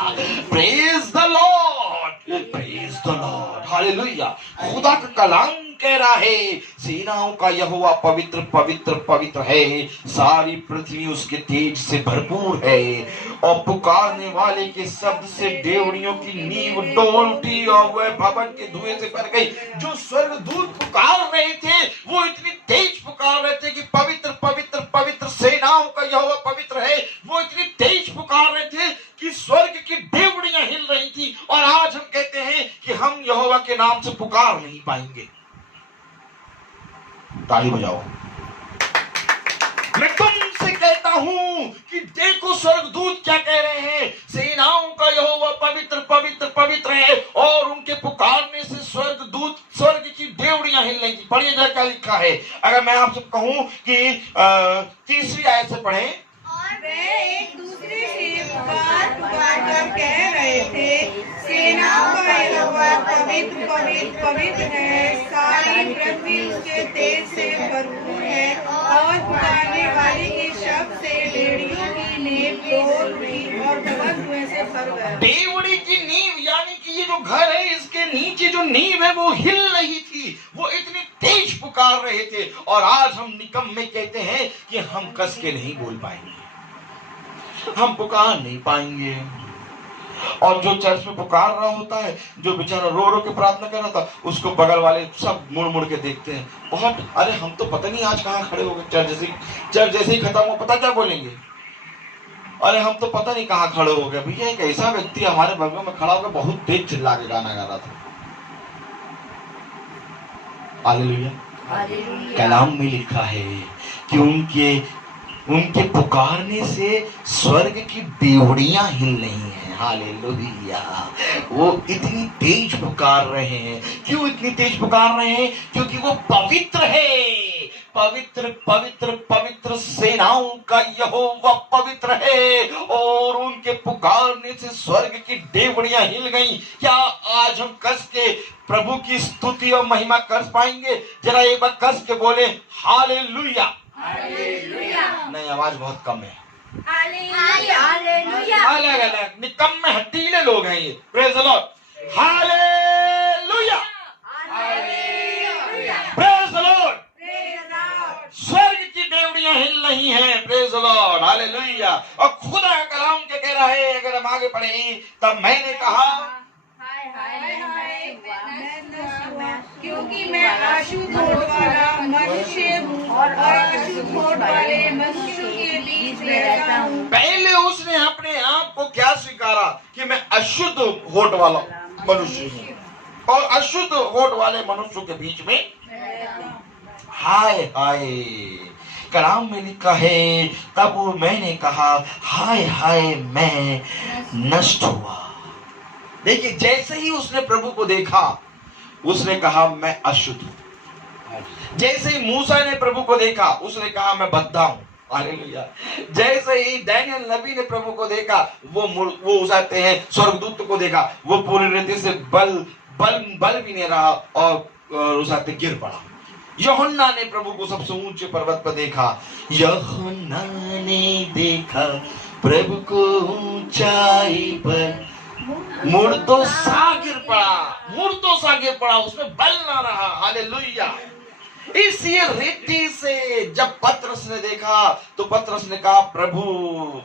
praise the Lord, praise the lord. Hallelujah. खुदा का कलाम कह रहा है, सेनाओं का यहोवा पवित्र पवित्र पवित्र है, सारी पृथ्वी उसके तेज से भरपूर है। और पुकारने वाले के शब्द से डेवड़ियों की नींव डोल उठी और वह भवन के धुएं से भर गई। जो स्वर्गदूत पुकार रहे थे, वो इतनी तेज पुकार रहे थे कि पवित्र पवित्र पवित्र सेनाओं का यहोवा पवित्र है। वो इतनी तेज पुकार रहे थे कि स्वर्ग की डेवड़ियां हिल रही थी। और आज हम कहते हैं कि हम यहोवा के नाम से पुकार नहीं पाएंगे। ताली बजाओ। मैं तुमसे कहता हूं कि देखो स्वर्गदूत क्या कह रहे हैं, सेनाओं का यहोवा पवित्र पवित्र पवित्र है। और उनके पुकारने से स्वर्गदूत, स्वर्ग की डेवड़ियां हिल रही थी। पढ़िए जरा क्या लिखा है। अगर मैं आपसे कहूं कि तीसरी आयत से पढ़ें। वे एक दूसरे से पुकार पुकार कर कह रहे थे, सेनाओं का यहोवा पवित्र पवित्र पवित्र है, सारी पृथ्वी उसके तेज से भरपूर है। और पुकारने वाले के शब्द से डेवड़ियों की नींव डोल उठी और भवन धुएं से भर गया। डेवड़ी की नींव यानी कि ये जो घर है, इसके नीचे जो नींव है वो हिल रही थी। वो इतनी तेज पुकार रहे थे। और आज हम निकम्मे कहते हैं कि हम कस के नहीं बोल पाएंगे, हम पुकार नहीं पाएंगे। और जो चर्च में पुकार रहा होता है, जो बेचारा रो रो के प्रार्थना कर रहा था, उसको बगल वाले सब मुड़ मुड़ के देखते हैं बहुत। अरे हम तो पता नहीं आज कहाँ खड़े हो गए। चर्च जैसे ही खत्म हो, पता क्या बोलेंगे? अरे हम तो पता नहीं कहाँ खड़े हो गए। भैया एक ऐसा व्यक्ति हमारे बगल में खड़ा होकर बहुत तेज चिल्ला के गाना गा रहा था। हालेलुया। कलाम में लिखा है कि उनके पुकारने से स्वर्ग की डेवड़ियां हिल रही हैं। हालेलुया। वो इतनी तेज पुकार रहे हैं। क्यों इतनी तेज पुकार रहे हैं? क्योंकि वो पवित्र है। पवित्र पवित्र पवित्र सेनाओं का यहोवा पवित्र है। और उनके पुकारने से स्वर्ग की डेवड़ियां हिल गई। क्या आज हम कस के प्रभु की स्तुति और महिमा कर पाएंगे? जरा एक बार कस के बोले हालेलुया। नहीं, आवाज बहुत कम है। अलग अलग निकम्मे हटीले लोग हैं ये। Praise the lord. Hallelujah, praise the Lord. स्वर्ग की डेवड़ियां हिल रही हैं। Praise the lord, hallelujah. और खुदा का कलाम क्या कह रहा है? अगर हम आगे पढ़े, तब मैंने कहा क्योंकि मैं अशुद्ध होठ वाला मनुष्य हूँ और अशुद्ध होठ वाले मनुष्यों के बीच में रहता हूँ। पहले उसने अपने आप को क्या स्वीकारा कि मैं अशुद्ध होठ वाला मनुष्य हूँ और अशुद्ध होठ वाले मनुष्यों के बीच में। हाय हाय, कलाम में लिखा है, तब मैंने कहा हाय हाय मैं नष्ट हुआ। देखिए, जैसे ही उसने प्रभु को देखा, उसने कहा मैं अशुद्ध हूं। जैसे ही मूसा ने प्रभु को देखा, उसने कहा मैं बद्धा हूं। हालेलुया। जैसे ही डैनियल नबी ने प्रभु को देखा, वो उसाते हैं स्वर्गदूत को देखा, वो पूरी रीति से बल भी नहीं रहा और उसाते गिर पड़ा। यूहन्ना ने प्रभु को सबसे ऊंचे पर्वत पर देखा। यूहन्ना ने देखा प्रभु को ऊंचाई पर, मुर्दोसा गिर पड़ा, उसमें बल ना रहा। हालेलुया। इसी रीति से जब पतरस ने देखा तो पतरस ने कहा, प्रभु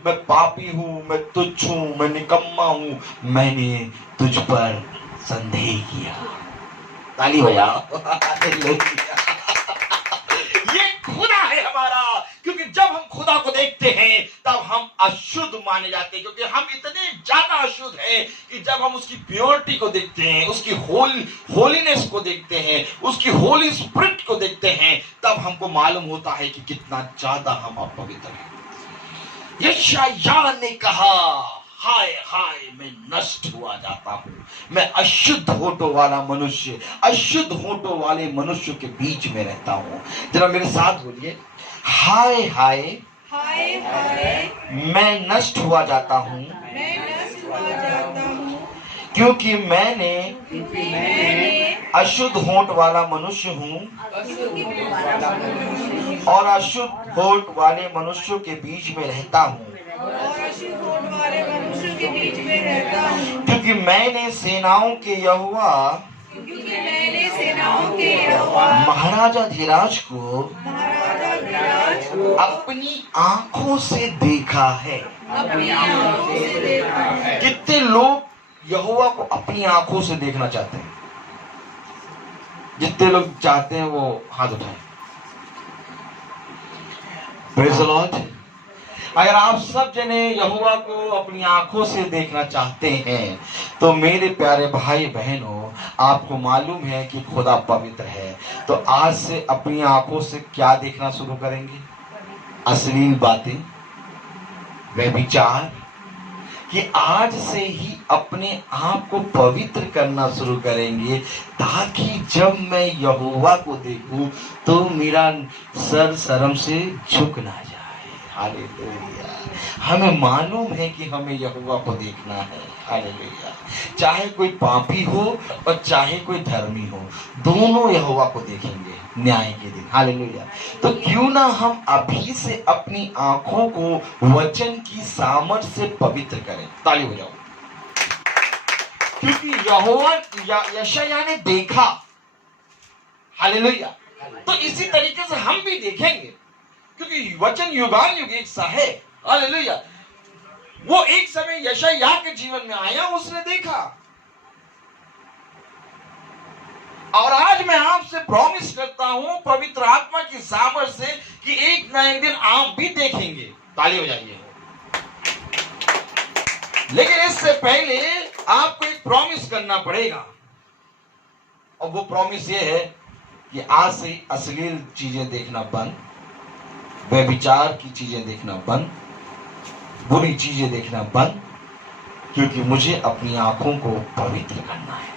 मैं पापी हूं, मैं तुच्छ हूं, मैं निकम्मा हूं, मैंने तुझ पर संदेह किया। ताली बजाओ। ये खुदा है हमारा, क्योंकि जब हम खुदा को देखते हैं तब हम अशुद्ध माने जाते हैं, क्योंकि हम इतने ज्यादा अशुद्ध हैं कि जब हम उसकी प्योरिटी को देखते हैं, उसकी होलीनेस को देखते हैं, उसकी होली स्पिरिट को देखते हैं, तब हमको मालूम होता है कि कितना ज्यादा हम अपवित्र हैं। यशायाह ने कहा, हाय हाय मैं नष्ट हुआ जाता हूं, मैं अशुद्ध होठों वाला मनुष्य, अशुद्ध होठों वाले मनुष्य के बीच में रहता हूं। जरा मेरे साथ बोलिए, हाय हाय हाय हाय मैं नष्ट हुआ जाता हूं, मैं नष्ट हुआ जाता हूँ, क्योंकि मैंने अशुद्ध होठ वाला मनुष्य हूं और अशुद्ध होठ वाले मनुष्यों के बीच में रहता हूं, और अशुद्ध होठ वाले मनुष्यों के बीच में रहता हूँ, क्योंकि मैंने सेनाओं के यहोवा क्योंकि मैंने सेनाओं के यहोवा महाराजा धीराज को महाराजा विराज को अपनी आंखों से देखा है। अपनी आंखों से देखा है। कितने लोग यहोवा को अपनी आंखों से देखना चाहते हैं? जितने लोग चाहते हैं वो हाथ उठाएं। Praise the Lord. अगर आप सब जने यहोवा को अपनी आंखों से देखना चाहते हैं तो मेरे प्यारे भाई बहनों, आपको मालूम है कि खुदा पवित्र है, तो आज से अपनी आंखों से क्या देखना शुरू करेंगे? अश्लील बातें, व्यभिचार, कि आज से ही अपने आप को पवित्र करना शुरू करेंगे, ताकि जब मैं यहोवा को देखूं तो मेरा सर शर्म से झुक ना जाए। हालेलुया। हमें मालूम है कि हमें यहोवा को देखना है। हालेलुया। चाहे कोई पापी हो और चाहे कोई धर्मी हो, दोनों यहोवा को देखेंगे न्याय के दिन। हालेलुया। तो क्यों ना हम अभी से अपनी आंखों को वचन की सामर्थ्य से पवित्र करें। ताली हो जाओ। क्योंकि यहोवा यशायाह ने देखा। हालेलुया। तो इसी तरीके से हम भी देखेंगे, क्योंकि वचन युगान युग एक सा है। हालेलुया। वो एक समय यशायाह के जीवन में आया, उसने देखा, और आज मैं आपसे प्रॉमिस करता हूं पवित्र आत्मा की सामर्थ से कि एक ना एक दिन आप भी देखेंगे। ताली हो जाइए। लेकिन इससे पहले आपको एक प्रॉमिस करना पड़ेगा, और वो प्रॉमिस ये है कि आज से अश्लील चीजें देखना बंद, व्यभिचार की चीजें देखना बंद, बुरी चीजें देखना बंद, क्योंकि मुझे अपनी आंखों को पवित्र करना है।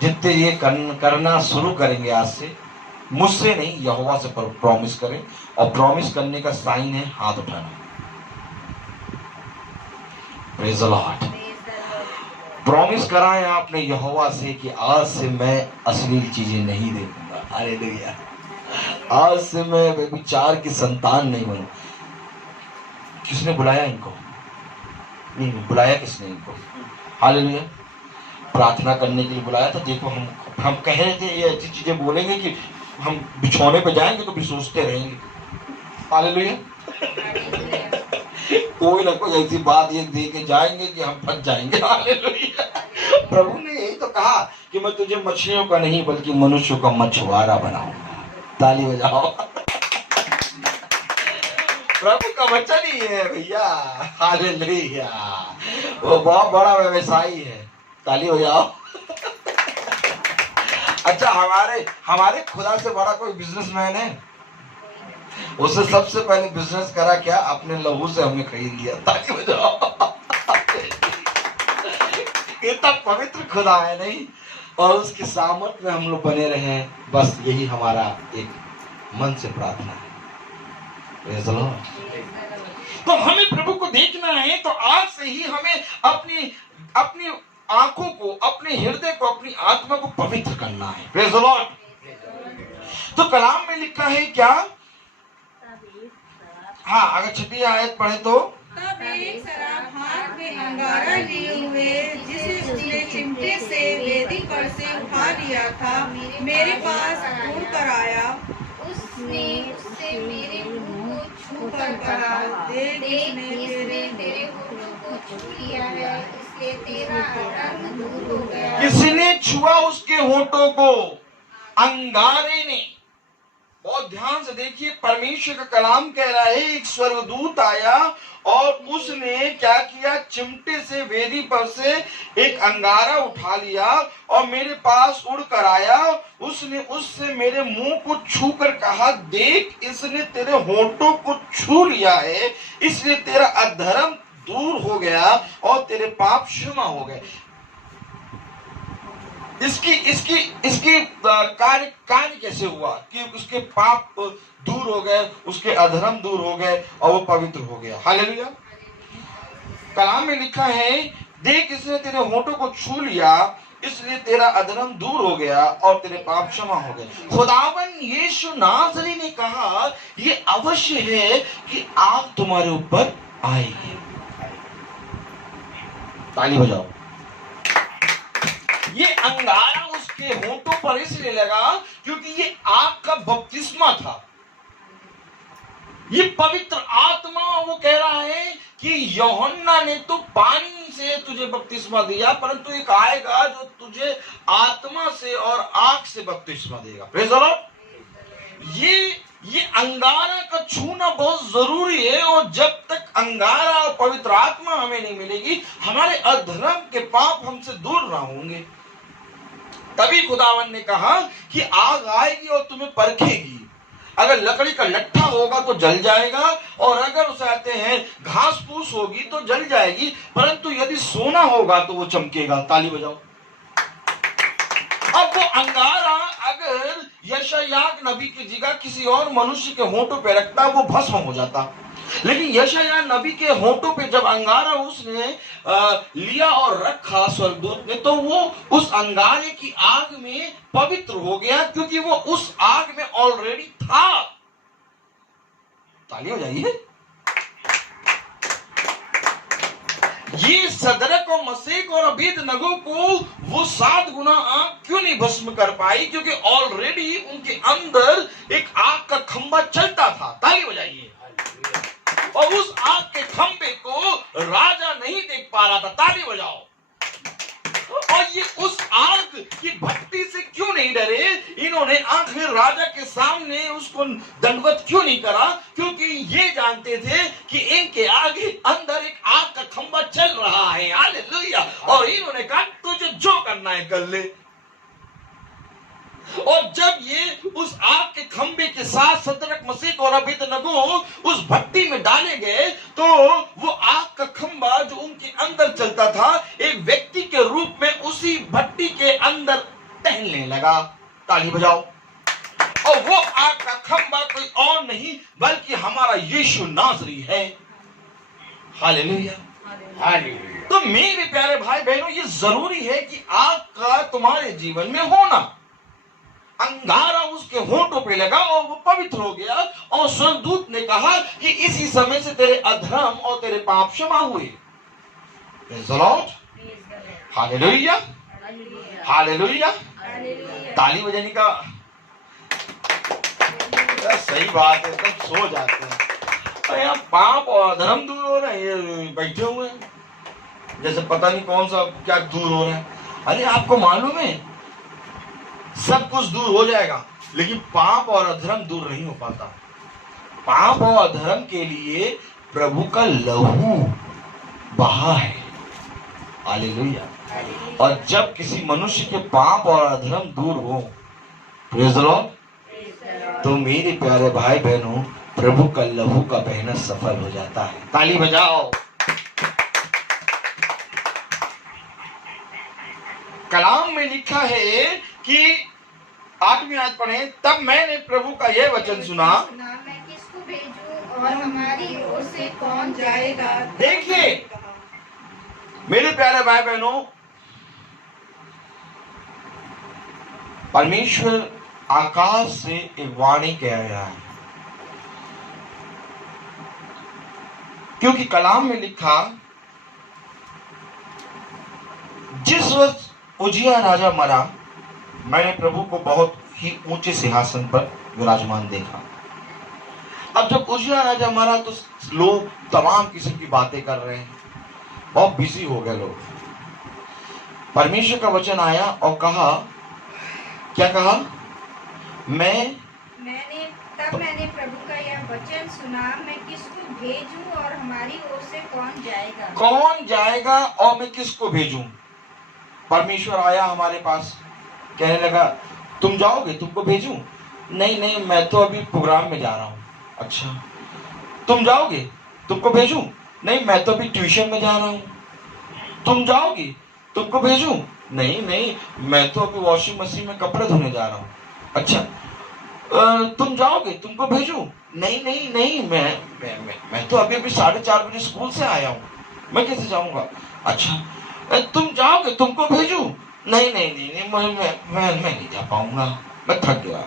जितने ये करना शुरू करेंगे आज से, मुझसे नहीं यहोवा से प्रॉमिस करें, और प्रॉमिस करने का साइन है हाथ उठाना। Praise the Lord. प्रॉमिस कराएं आपने यहोवा से कि आज से मैं अश्लील चीजें नहीं देखूंगा। हालेलुया। आज से मैं व्यभिचार की संतान नहीं बनूं। किसने बुलाया इनको? नहीं, बुलाया किसने इनको? हालेलुया। प्रार्थना करने के लिए बुलाया था। देखो हम कह रहे थे ये ऐसी चीजें बोलेंगे कि हम बिछौने पे जाएंगे तो भी सोचते रहेंगे। हालेलुया। कोई ना कोई ऐसी बात ये दे के जाएंगे कि हम फंस जाएंगे। हालेलुया। प्रभु ने यही तो कहा कि मैं तुझे मछलियों का नहीं बल्कि मनुष्यों का मछुआरा बनाऊंगा। ताली बजाओ। प्रभु का वचन ही है भैया। हालेलुया। वो बहुत बड़ा व्यवसायी है। ताली हो जाओ। अच्छा, हमारे खुदा से बड़ा कोई बिजनेसमैन है? उसने सबसे पहले बिजनेस करा क्या? अपने लहू से हमें खरीद लिया। ताली हो जाओ। इतना पवित्र खुदा है नहीं, और उसकी सामर्थ में हम लोग बने रहे। बस यही हमारा एक मन से प्रार्थना है। Praise the Lord. तो हमें प्रभु को देखना है, तो आज से ही हमें अपनी आंखों को, अपने हृदय को, अपनी आत्मा को पवित्र करना है। Praise the Lord. तो कलाम में लिखा है क्या? हाँ, अगर 6वीं आयत पढ़े तो, तब एक शराब हाथ में अंगारा लिए हुए, जिसे उसने चिमटे से वेदी पर से उठा लिया था, मेरे पास उड़ कर आया। उसने उससे मेरे मुंह को छू कर कहा, देख देख इसने इसने तेरे होठों को छू लिया है, इसलिए तेरा अधर्म दूर हो गया। किसने छुआ उसके होठों को? अंगारे ने। बहुत ध्यान से देखिए, परमेश्वर का कलाम कह रहा है एक स्वर्गदूत आया और उसने क्या किया, चिमटे से वेदी पर से एक अंगारा उठा लिया और मेरे पास उड़ कर आया। उसने उससे मेरे मुंह को छू कर कहा, देख इसने तेरे होठों को छू लिया है, इसलिए तेरा अधर्म दूर हो गया और तेरे पाप क्षमा हो गए। इसकी इसकी इसकी कार्य कैसे हुआ कि उसके पाप दूर हो गए, उसके अधर्म दूर हो गए और वो पवित्र हो गया। हालेलुया। कलाम में लिखा है, देख इसने तेरे होठों को छू लिया, इसलिए तेरा अधर्म दूर हो गया और तेरे पाप क्षमा हो गए। खुदावन यीशु नासरी ने कहा, ये अवश्य है कि आग तुम्हारे ऊपर आएगी। ताली बजाओ। ये अंगारा उसके होठों पर इसलिए लगा क्योंकि ये आग का बपतिस्मा था, ये पवित्र आत्मा। वो कह रहा है कि यूहन्ना ने तो पानी से तुझे बपतिस्मा दिया, परंतु एक आएगा जो तुझे आत्मा से और आग से बपतिस्मा देगा। Praise the Lord. ये अंगारा का छूना बहुत जरूरी है, और जब तक अंगारा और पवित्र आत्मा हमें नहीं मिलेगी, हमारे अधर्म के पाप हमसे दूर ना होंगे। तभी खुदावन ने कहा कि आग आएगी और तुम्हें परखेगी। अगर लकड़ी का लट्ठा होगा तो जल जाएगा, और अगर उसे आते हैं घास फूस होगी तो जल जाएगी, परंतु यदि सोना होगा तो वो चमकेगा। ताली बजाओ। अब वो अंगारा अगर यशायाह नबी की जगह किसी और मनुष्य के होठों पे रखता, वो भस्म हो जाता। लेकिन यशायाह नबी के होठों पे जब अंगारा उसने लिया और रखा स्वर्गदूत ने, तो वो उस अंगारे की आग में पवित्र हो गया, क्योंकि वो उस आग में ऑलरेडी था। ताली हो जाइए। ये सदरक और मसीह और अबेदनगो को वो 7 गुना आग क्यों नहीं भस्म कर पाई? क्योंकि ऑलरेडी उनके अंदर एक आग का खंभा चलता था। ताली हो जाइए। और उस आग के खंभे को राजा नहीं देख पा रहा था। ताली बजाओ। और ये उस आग की भट्टी से क्यों नहीं डरे? इन्होंने आखिर राजा के सामने उसको दंडवत क्यों नहीं करा? क्योंकि ये जानते थे कि इनके आगे अंदर एक आग का खंभा चल रहा है। हालेलुया। और इन्होंने कहा, तुझे जो करना है कर ले। और जब ये उस आग के खंभे के साथ सदरक मसीह और अबेदनगो उस भट्टी में डाले गए, तो वो आग का खंभा जो उनके अंदर चलता था, एक व्यक्ति के रूप में उसी भट्टी के अंदर टहलने लगा। ताली बजाओ। और वो आग का खंभा कोई और नहीं बल्कि हमारा यीशु नासरी है। हालेलुया। हालेलुया। तो मेरे प्यारे भाई बहनों, ये जरूरी है कि आग का तुम्हारे जीवन में होना। अंगारा उसके होठों पे लगा और वो पवित्र हो गया, और स्वर्गदूत ने कहा कि इसी समय से तेरे अधर्म और तेरे पाप क्षमा हुए। Praise the lord. Hallelujah. Hallelujah. ताली बजाने का सही बात है, सब सो जाते हैं। अरे यार, पाप और अधर्म दूर हो रहे हैं, ये बैठे हुए हैं जैसे पता नहीं कौन सा क्या दूर हो रहा है। अरे आपको मालूम है सब कुछ दूर हो जाएगा, लेकिन पाप और अधर्म दूर नहीं हो पाता। पाप और अधर्म के लिए प्रभु का लहू बहा है। हालेलुया। और जब किसी मनुष्य के पाप और अधर्म दूर हो, प्रेज़ द लॉर्ड, तो मेरे प्यारे भाई बहनों, प्रभु का लहू का बहना सफल हो जाता है। ताली बजाओ। कलाम में लिखा है कि 8वीं आयत पढ़ें, तब मैंने प्रभु का यह वचन सुना, मैं किसको भेजूं और हमारी ओर से कौन जाएगा? देखिए मेरे प्यारे भाई बहनों, परमेश्वर आकाश से एक वाणी कह रहा है, क्योंकि कलाम में लिखा, जिस उजिया राजा मरा, मैंने प्रभु को बहुत ही ऊंचे सिंहासन पर विराजमान देखा। अब जब उजिया राजा मरा तो लोग तमाम किस्म की बातें कर रहे हैं, बहुत बिजी हो गए लोग। परमेश्वर का वचन आया और कहा, क्या कहा? मैंने प्रभु का यह वचन सुना, मैं किसको भेजूं और हमारी ओर से कौन जाएगा? कौन जाएगा और मैं किसको भेजूं? परमेश्वर आया हमारे पास, कहने लगा तुम जाओगे, तुमको भेजूं? नहीं, मैं तो अभी प्रोग्राम में जा रहा हूं। अच्छा, तुम जाओगे, तुमको भेजूं? नहीं, मैं तो अभी ट्यूशन में जा रहा हूं। तुम जाओगे, तुमको भेजूं? नहीं, मैं तो अभी वॉशिंग मशीन में कपड़े धोने जा रहा हूं। अच्छा, तुम जाओगे, तुमको भेजूं? नहीं, मैं तो अभी 4:30 बजे स्कूल से आया हूँ, मैं कैसे जाऊंगा? अच्छा, तुम जाओगे, तुमको भेजूं? नहीं, मैं नहीं जा पाऊंगा, मैं थक गया।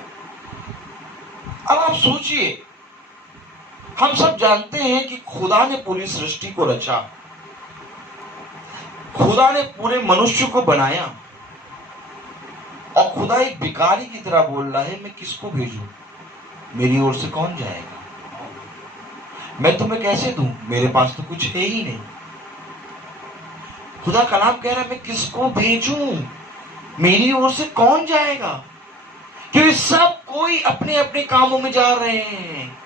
अब आप सोचिए, हम सब जानते हैं कि खुदा ने पूरी सृष्टि को रचा, खुदा ने पूरे मनुष्य को बनाया, और खुदा एक भिखारी की तरह बोल रहा है, मैं किसको भेजूं? मेरी ओर से कौन जाएगा? मैं तुम्हें कैसे दूं? मेरे पास तो कुछ है ही नहीं। खुदा कलाम कह रहा है, मैं किसको भेजूं? मेरी ओर से कौन जाएगा? क्योंकि सब कोई अपने अपने कामों में जा रहे हैं।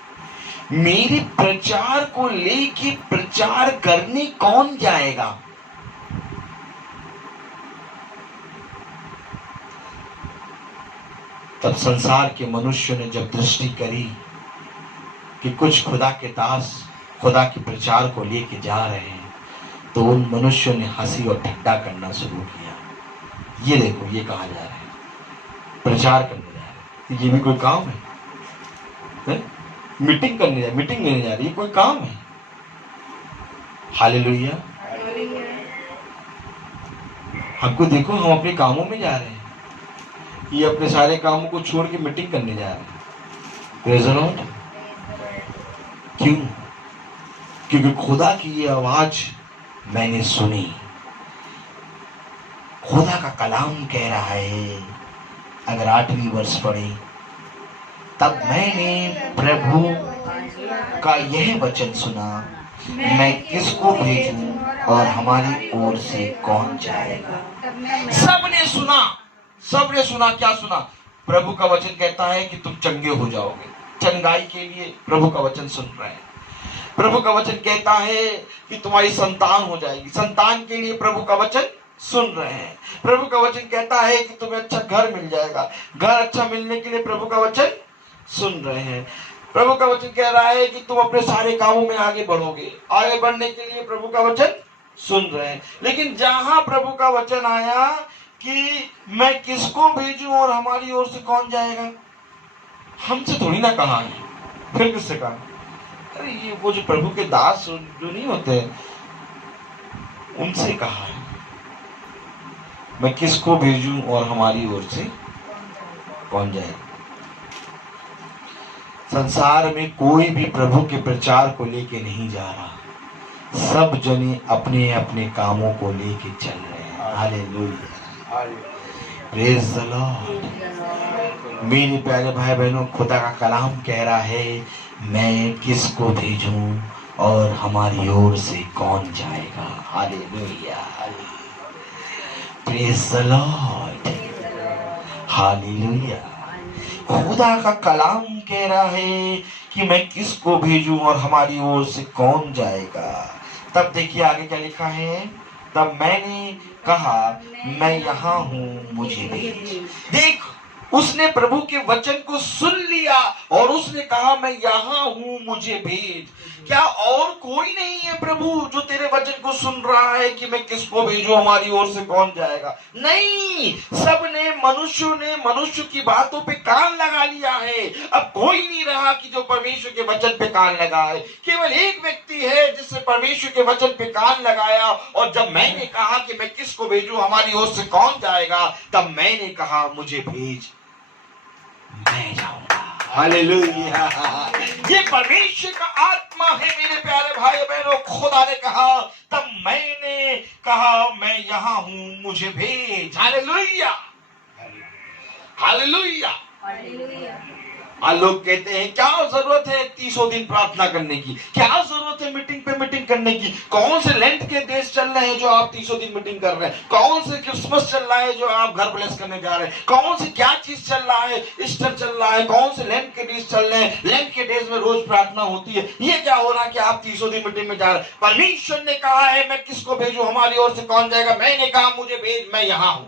मेरे प्रचार को लेके प्रचार करने कौन जाएगा? तब संसार के मनुष्य ने जब दृष्टि करी कि कुछ खुदा के दास खुदा के प्रचार को लेके जा रहे हैं, तो उन मनुष्यों ने हंसी और ठट्टा करना शुरू किया। ये देखो, ये कहा जा रहा है प्रचार करने जा रहे हैं, ये भी कोई काम है? मीटिंग करने जा, मीटिंग लेने जा रही है, कोई काम है? हालेलुया। हमको देखो, हम अपने कामों में जा रहे हैं, ये अपने सारे कामों को छोड़ के मीटिंग करने जा रहे हैं। Praise the Lord. क्यों? क्योंकि खुदा की ये आवाज मैंने सुनी। खुदा का कलाम कह रहा है, अगर 8वीं वर्ष पढ़े, तब मैंने प्रभु का यह वचन सुना, मैं किसको भेजूं और हमारी ओर से कौन जाएगा? सबने सुना। क्या सुना? प्रभु का वचन कहता है कि तुम चंगे हो जाओगे। चंगाई के लिए प्रभु का वचन सुन रहे हैं। प्रभु का वचन कहता है कि तुम्हारी संतान हो जाएगी। संतान के लिए प्रभु का वचन सुन रहे हैं। प्रभु का वचन कहता है कि तुम्हें अच्छा घर मिल जाएगा। घर अच्छा मिलने के लिए प्रभु का वचन सुन रहे हैं। प्रभु का वचन कह रहा है कि तुम अपने सारे कामों में आगे बढ़ोगे। आगे बढ़ने के लिए प्रभु का वचन सुन रहे हैं। लेकिन जहां प्रभु का वचन आया कि मैं किसको भेजूं और हमारी ओर से कौन जाएगा, हमसे थोड़ी ना कहा है, फिर किससे कहा? अरे ये वो जो प्रभु के दास जो नहीं होते, उनसे कहा है, मैं किसको भेजूं और हमारी ओर से कौन जाएगा। संसार में कोई भी प्रभु के प्रचार को लेके नहीं जा रहा। सब जने अपने अपने कामों को लेके चल रहे हैं। Hallelujah, praise the lord. मेरे प्यारे भाई बहनों, खुदा का कलाम कह रहा है, मैं किसको भेजूं और हमारी ओर से कौन जाएगा। Hallelujah, praise the lord, hallelujah. खुदा का कलाम कह रहा है कि मैं किसको भेजूं और हमारी ओर से कौन जाएगा। तब देखिए आगे क्या लिखा है, तब मैंने कहा, मैं यहाँ हूँ, मुझे भेज। देख, उसने प्रभु के वचन को सुन लिया और उसने कहा, मैं यहाँ हूँ, मुझे भेज। क्या और कोई नहीं है प्रभु जो तेरे वचन को सुन रहा है कि मैं किसको भेजूं, हमारी ओर से कौन जाएगा? नहीं, सबने मनुष्यों ने मनुष्य की बातों पे कान लगा लिया है। अब कोई नहीं रहा कि जो परमेश्वर के वचन पे कान लगाए। केवल एक व्यक्ति है जिसने परमेश्वर के वचन पे कान लगाया, और जब मैंने कहा कि मैं किसको भेजूं, हमारी ओर से कौन जाएगा, तब मैंने कहा, मुझे भेज, मैं जाऊंगा। हालेलुया। ये परमेश्वर का आत्मा है मेरे प्यारे भाई बहनों। खुदा ने कहा तब मैंने कहा मैं यहाँ हूं, मुझे भेज। Hallelujah hallelujah. आज लोग कहते हैं क्या जरूरत है 300 दिन प्रार्थना करने की, क्या जरूरत है मीटिंग पे मीटिंग करने की, कौन से लेंट के देश चल रहे हैं जो आप 300 दिन मीटिंग कर रहे हैं, कौन से क्रिसमस चल रहा है जो आप घर ब्लेस करने जा रहे हैं, कौन से क्या चीज चल रहा है, ईस्टर चल रहा है, कौन से लेंट के डेज चल रहे हैं, लेंट के डेज में रोज प्रार्थना होती है, ये क्या हो रहा है कि आप 300 दिन मीटिंग में जा रहे हैं। परमेश्वर ने कहा है मैं किसको भेजू, हमारी ओर से कौन जाएगा। मैंने कहा मुझे भेज, मैं यहाँ हूं।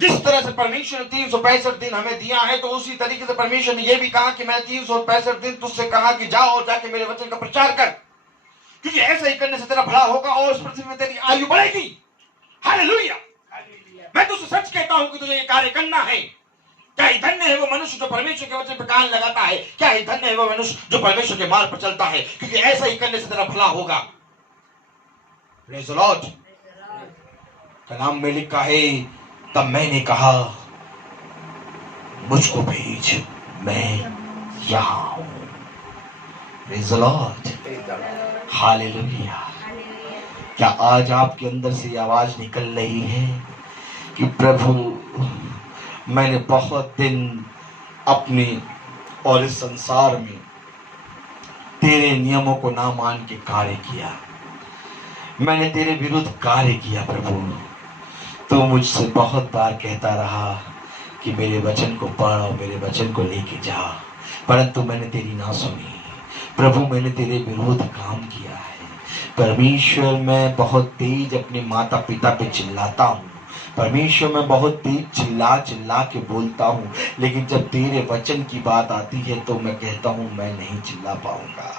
जिस तरह से परमेश्वर ने 365 दिन हमें दिया है, तो उसी तरीके से परमेश्वर ने यह भी कहा कि मैं 365 दिन तुझसे कहा कि जाओ और जाके मेरे वचन का प्रचार कर, क्योंकि ऐसा ही करने से तेरा भला होगा और इस पृथ्वी में तेरी आयु बढ़ेगी। हालेलुया। मैं तुझसे सच कहता हूं कि तुझे ये कार्य करना है। क्या ही धन्य है वो मनुष्य जो परमेश्वर के वचन पर कान लगाता है, क्या ही धन्य है वो मनुष्य जो परमेश्वर के मार्ग पर चलता है, क्योंकि ऐसा ही करने से तेरा भला होगा। Praise the Lord. कलाम में लिखा है तब मैंने कहा मुझको भेज, मैं यहां हूं। Praise the lord. हालेलुया। क्या आज आपके अंदर से आवाज निकल रही है कि प्रभु मैंने बहुत दिन अपने और इस संसार में तेरे नियमों को ना मान के कार्य किया, मैंने तेरे विरुद्ध कार्य किया प्रभु। तो मुझसे बहुत बार कहता रहा कि मेरे वचन को पढ़ और मेरे वचन को लेके जा, परंतु मैंने तेरी ना सुनी। प्रभु मैंने तेरे विरोध काम किया है। परमेश्वर मैं बहुत तेज अपने माता पिता पे चिल्लाता हूँ, परमेश्वर मैं बहुत तेज चिल्ला चिल्ला के बोलता हूँ, लेकिन जब तेरे वचन की बात आती है तो मैं कहता हूँ मैं नहीं चिल्ला पाऊंगा,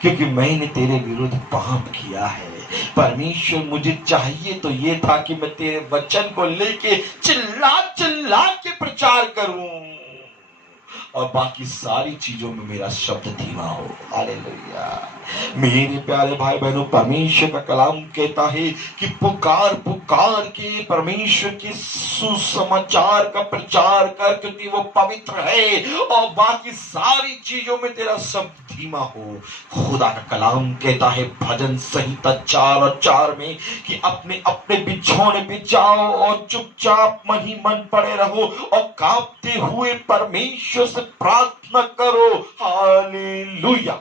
क्योंकि मैंने तेरे विरुद्ध पाप किया है। परमेश्वर मुझे चाहिए तो ये था कि मैं तेरे वचन को लेके चिल्ला चिल्ला के प्रचार करूं और बाकी सारी चीजों में मेरा शब्द धीमा हो। हालेलुया। मेरे प्यारे भाई बहनों, परमेश्वर का कलाम कहता है कि पुकार पुकार के परमेश्वर के सुसमाचार का प्रचार कर, क्योंकि वो पवित्र है और बाकी सारी चीजों में तेरा शब्द धीमा हो। खुदा का कलाम कहता है भजन संहिता 4:4 में कि अपने अपने बिछौने पे जाओ और चुपचाप मन ही मन पड़े रहो और कांपते हुए परमेश्वर से प्रार्थना करो। हालेलुया।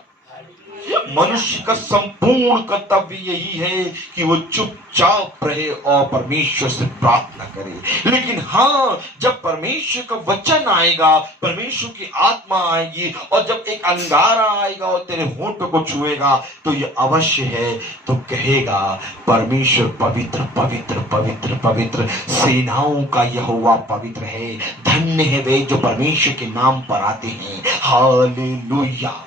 मनुष्य का संपूर्ण कर्तव्य यही है कि वो चुपचाप रहे और परमेश्वर से प्रार्थना करे। लेकिन हाँ, जब परमेश्वर का वचन आएगा, परमेश्वर की आत्मा आएगी और जब एक अंगारा आएगा और तेरे होंठ को छुएगा, तो ये अवश्य है, तो कहेगा परमेश्वर पवित्र पवित्र पवित्र पवित्र, सेनाओं का यहोवा पवित्र है। धन्य है वे जो परमेश्वर के नाम पर आते हैं। हालेलुया।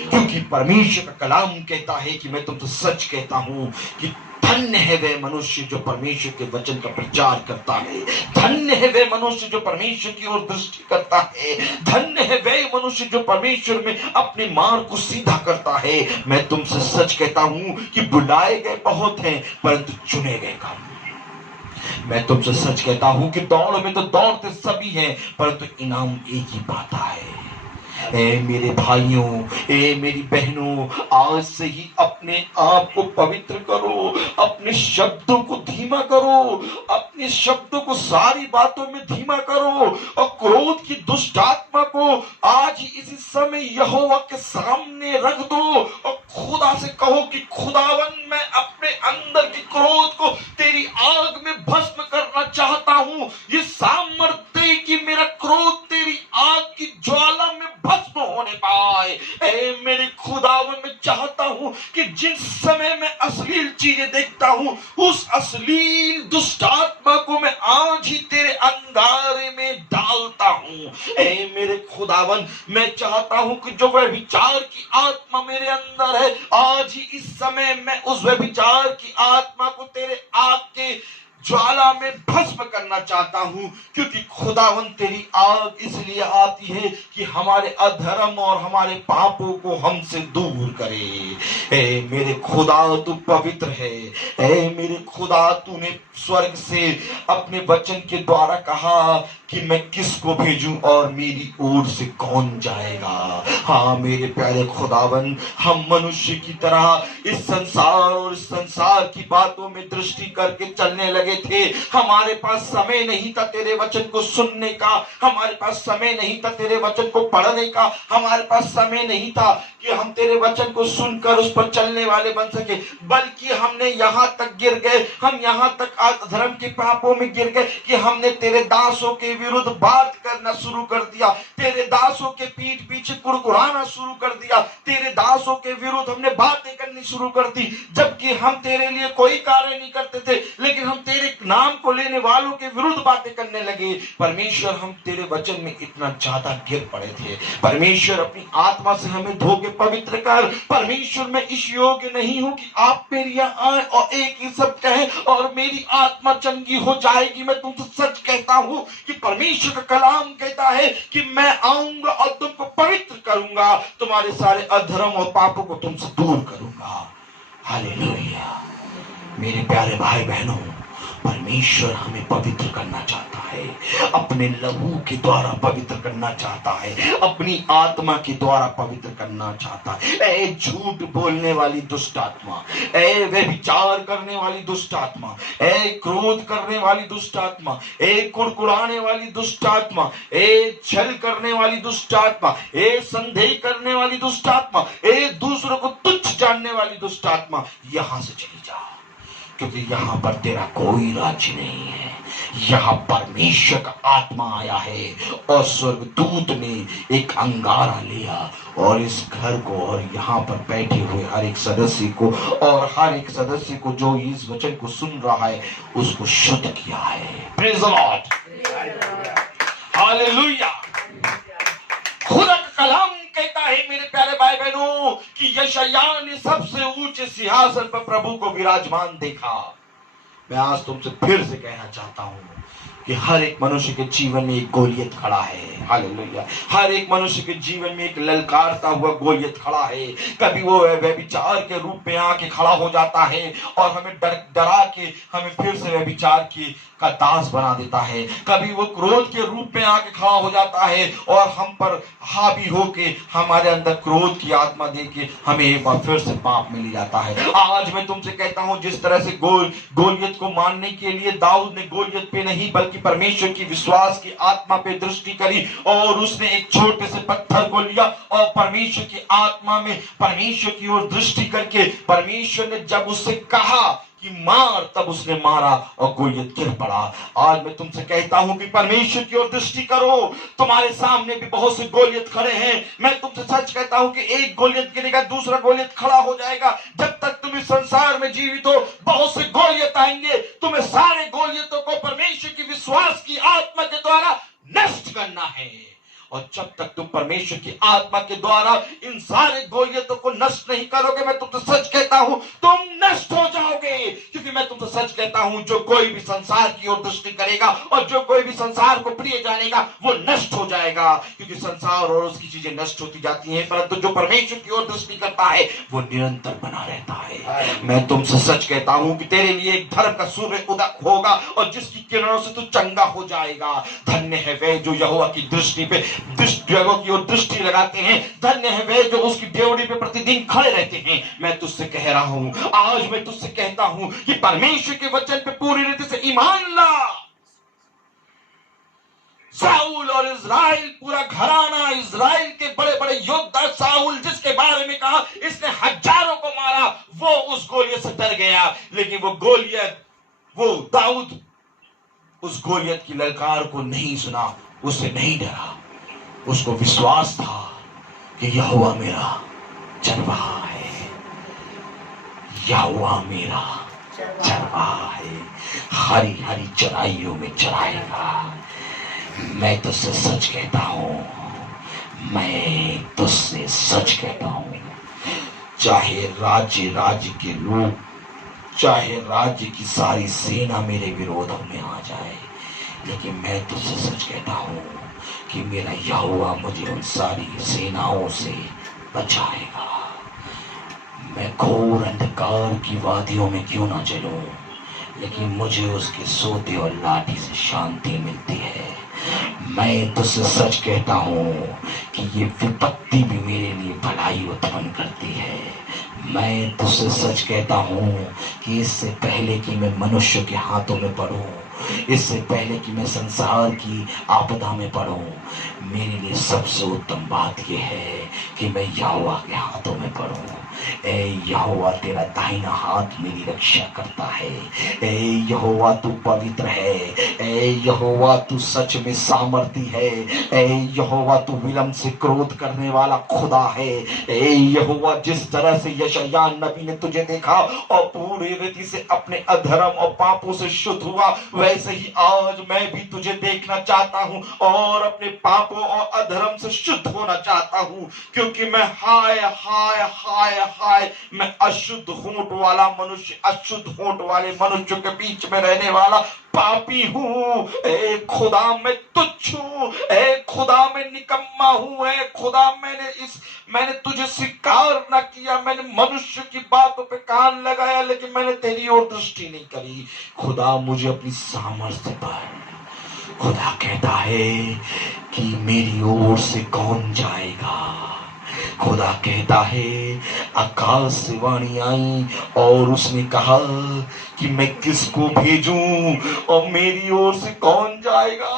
क्योंकि परमेश्वर का कलाम कहता है कि मैं तुमसे सच कहता हूं कि धन्य है वे मनुष्य जो परमेश्वर के वचन का प्रचार करता है, धन्य है वे मनुष्य जो परमेश्वर की ओर दृष्टि करता है, धन्य है वे मनुष्य जो परमेश्वर में अपने मार्ग को सीधा करता है। मैं तुमसे सच कहता हूं कि बुलाए गए बहुत हैं परंतु चुने गए कम। मैं तुमसे सच कहता हूं कि दौड़ में तो दौड़ते सभी हैं परंतु इनाम एक ही पाता है। ए मेरे भाइयों, ए मेरी बहनों, आज से ही अपने आप को पवित्र करो, अपने शब्दों को धीमा करो, अपने शब्दों को सारी बातों में धीमा करो और क्रोध की दुष्ट आत्मा को आज ही इसी समय यहोवा के सामने रख दो और खुदा से कहो कि खुदावन मैं अपने अंदर के क्रोध को तेरी आग में भस्म करना चाहता हूं। ये सामर्थ्य कि मेरा क्रोध तेरी आग की ज्वाला में भस्म होने पाए। ऐ मेरे खुदावन, मैं चाहता हूं कि जिस समय मैं अश्लील चीजें देखता हूं, उस अश्लील दुष्ट आत्मा को मैं आज ही तेरे अंगारे में डालता हूं। ऐ मेरे खुदावन, मैं चाहता हूं कि जो व्यभिचार की आत्मा मेरे अंदर है, आज ही इस समय मैं उस व्यभिचार की आत्मा को तेरे आग के ज्वाला में भस्म करना चाहता हूं, क्योंकि खुदावन तेरी आग इसलिए आती है कि हमारे अधर्म और हमारे पापों को हमसे दूर करे। ए मेरे खुदा तू पवित्र है। ए मेरे खुदा तूने स्वर्ग से अपने वचन के द्वारा कहा कि मैं किसको भेजूं और मेरी ओर से कौन जाएगा। हाँ मेरे प्यारे खुदावन, हम मनुष्य की तरह इस संसार और इस संसार की बातों में दृष्टि करके चलने लगे थे। हमारे पास समय नहीं था तेरे वचन को सुनने का, हमारे पास समय नहीं था तेरे वचन को पढ़ने का, हमारे पास समय नहीं था कि हम तेरे वचन को सुनकर उस पर चलने वाले बन सके, बल्कि हमने यहाँ तक गिर गए, हम यहाँ तक धर्म के पापों में गिर गए कि हमने तेरे दासों के विरुद्ध बात करना शुरू कर दिया, तेरे दासों के पीठ पीछे कुड़कुड़ाना शुरू कर दिया, तेरे दासों के विरुद्ध हमने बातें करनी शुरू कर दी, जबकि हम तेरे लिए कोई कार्य नहीं करते थे, लेकिन हम तेरे नाम को लेने वालों के विरुद्ध बातें करने लगे। परमेश्वर, हम तेरे वचन में इतना ज्यादा गिर पड़े थे। परमेश्वर, अपनी आत्मा से हमें धो के पवित्र कर। परमेश्वर, मैं इस योग्य नहीं हूं कि आप मेरे यहाँ आए और एक ही शब्द कहे और मेरी आत्मा चंगी हो जाएगी। मैं तुमसे सच कहता हूं कि परमेश्वर का कलाम कहता है कि मैं आऊंगा और तुमको पवित्र करूंगा, तुम्हारे सारे अधर्म और पापों को तुमसे दूर करूंगा। हालेलुया। मेरे प्यारे भाई बहनों, परमेश्वर हमें पवित्र करना चाहता है, अपने लहू के द्वारा पवित्र करना चाहता है, अपनी आत्मा के द्वारा पवित्र करना चाहता है। ए झूठ बोलने वाली दुष्ट आत्मा, ए व्यभिचार करने वाली दुष्ट आत्मा, ए क्रोध करने वाली दुष्ट आत्मा, ए कुड़कुड़ाने वाली दुष्ट आत्मा, ए छल करने वाली दुष्ट आत्मा, ए संदेह करने वाली दुष्ट आत्मा, ए दूसरों को तुच्छ जानने वाली दुष्ट आत्मा, यहां से चली जा, क्योंकि यहां पर तेरा कोई राज्य नहीं है। यहाँ परमेश्वर का आत्मा आया है और स्वर्गदूत ने एक अंगारा लिया और इस घर को और यहाँ पर बैठे हुए हर एक सदस्य को और हर एक सदस्य को जो इस वचन को सुन रहा है उसको शुद्ध किया है। Praise the lord, hallelujah. खुदा का कलाम कहता है मेरे प्यारे भाई बहनों कि यशायाह ने सबसे ऊंचे सिंहासन पर प्रभु को विराजमान देखा। मैं आज तुमसे फिर से कहना चाहता हूं कि हर एक मनुष्य के जीवन में एक गोलियत खड़ा है। हालेलुया। हर एक मनुष्य के जीवन में एक ललकारता हुआ गोलियत खड़ा है। कभी वो व्यभिचार के रूप में आके खड़ा हो जाता है और हमें डरा के हमें फिर से व्यभिचार की का दास बना देता है। कभी वो क्रोध के रूप में आके खड़ा हो जाता है और हम पर हावी होके हमारे अंदर क्रोध की आत्मा देके हमें एक बार फिर से पाप मिल जाता है। आज मैं तुमसे कहता हूं, जिस तरह से गोलियत को मारने के लिए दाऊद ने गोलियत पे नहीं बल्कि परमेश्वर की विश्वास की आत्मा पे दृष्टि करी और उसने एक छोटे से पत्थर को लिया और परमेश्वर की आत्मा में परमेश्वर की ओर दृष्टि करके परमेश्वर ने जब उससे कहा कि मार, तब उसने मारा और गोलियत गिर पड़ा। आज मैं तुमसे कहता हूं कि परमेश्वर की ओर दृष्टि करो। तुम्हारे सामने भी बहुत से गोलियत खड़े हैं। मैं तुमसे सच कहता हूं कि एक गोलियत गिरेगा, दूसरा गोलियत खड़ा हो जाएगा। जब तक तुम इस संसार में जीवित हो बहुत से गोलियत आएंगे। तुम्हें सारे गोलियतों को परमेश्वर की विश्वास की आत्मा के द्वारा नष्ट करना है। और जब तक तुम परमेश्वर की आत्मा के द्वारा इन सारे गोलियतों को नष्ट नहीं करोगे, मैं तुमसे सच कहता हूं तुम नष्ट हो जाओगे। क्योंकि मैं तुमसे सच कहता हूं, जो कोई भी संसार की ओर दृष्टि करेगा और जो कोई भी संसार को प्रिय जानेगा वो नष्ट हो जाएगा। क्योंकि संसार और उसकी चीजें नष्ट होती जाती हैं, परंतु जो परमेश्वर की ओर दृष्टि करता है वो निरंतर बना रहता है। मैं तुमसे सच कहता हूं कि तेरे लिए एक धर्म का सूर्य उदय होगा और जिसकी किरणों से तू चंगा हो जाएगा। धन्य है वे जो यहोवा की दृष्टि पे की ओर दृष्टि लगाते हैं। धन्य है वे जो उसकी ड्योढ़ी पे प्रतिदिन खड़े रहते हैं। मैं तुझसे कह रहा हूं, आज मैं तुझसे कहता हूं कि परमेश्वर के वचन पे पूरी रीति से ईमान ला। साउल और इज़राइल, पूरा घराना इज़राइल के बड़े बड़े योद्धा, साउल जिसके बारे में कहा इसने हजारों को मारा, वो उस गोलियत से डर गया। लेकिन वो दाऊद उस गोलियत की ललकार को नहीं सुना, उससे नहीं डरा। उसको विश्वास था कि यहोवा मेरा चरवाहा है, यहोवा मेरा चरवाहा है, हरी हरी चराइयों में चराएगा। मैं तुझसे सच कहता हूं, मैं तुझसे सच कहता हूं, चाहे राज्य के लोग चाहे राज्य की सारी सेना मेरे विरोध में आ जाए, लेकिन मैं तुझसे सच कहता हूँ कि मेरा यहोवा मुझे उन सारी सेनाओं से बचाएगा। मैं घोर अंधकार की वादियों में क्यों ना चलूं, लेकिन मुझे उसके सोते और लाठी से शांति मिलती है। मैं तुझसे सच कहता हूँ कि ये विपत्ति भी मेरे लिए भलाई उत्पन्न करती है। मैं तुझसे सच कहता हूँ कि इससे पहले कि मैं मनुष्य के हाथों में पड़ूं, इससे पहले कि मैं संसार की आपदा में पड़ूं, मेरे लिए सबसे उत्तम बात यह है कि मैं यहोवा के हाथों में पड़ूं। ए यहोवा, तेरा दाहिना हाथ मेरी रक्षा करता है। ए यहोवा, तू पवित्र है। ए यहोवा, तू सच में सामर्थी है। ए यहोवा, तू विलंब से क्रोध करने वाला खुदा है। ए यहोवा, जिस तरह से यशायाह नबी ने तुझे देखा और पूरी रीति से अपने अधर्म और पापों से शुद्ध हुआ, वैसे ही आज मैं भी तुझे देखना चाहता हूँ और अपने पापों और अधर्म से शुद्ध होना चाहता हूँ, क्योंकि मैं हाय हाय हाय हाय, मैं अशुद्ध होंठ वाला मनुष्य, अशुद्ध होंठ वाले मनुष्यों के बीच में रहने वाला पापी हूँ। ए खुदा, मैं तुच्छ हूँ। ए खुदा, मैं निकम्मा हूँ। ए खुदा, मैंने तुझे स्वीकार न किया। मैंने मनुष्य की बातों पे कान लगाया, लेकिन मैंने तेरी ओर दृष्टि नहीं करी। खुदा, मुझे अपनी सामर्थ्य पर खुदा कहता है कि मेरी ओर से कौन जाएगा। खुदा कहता है, आकाश से वाणी आई और उसने कहा कि मैं किसको भेजूं और मेरी ओर से कौन जाएगा,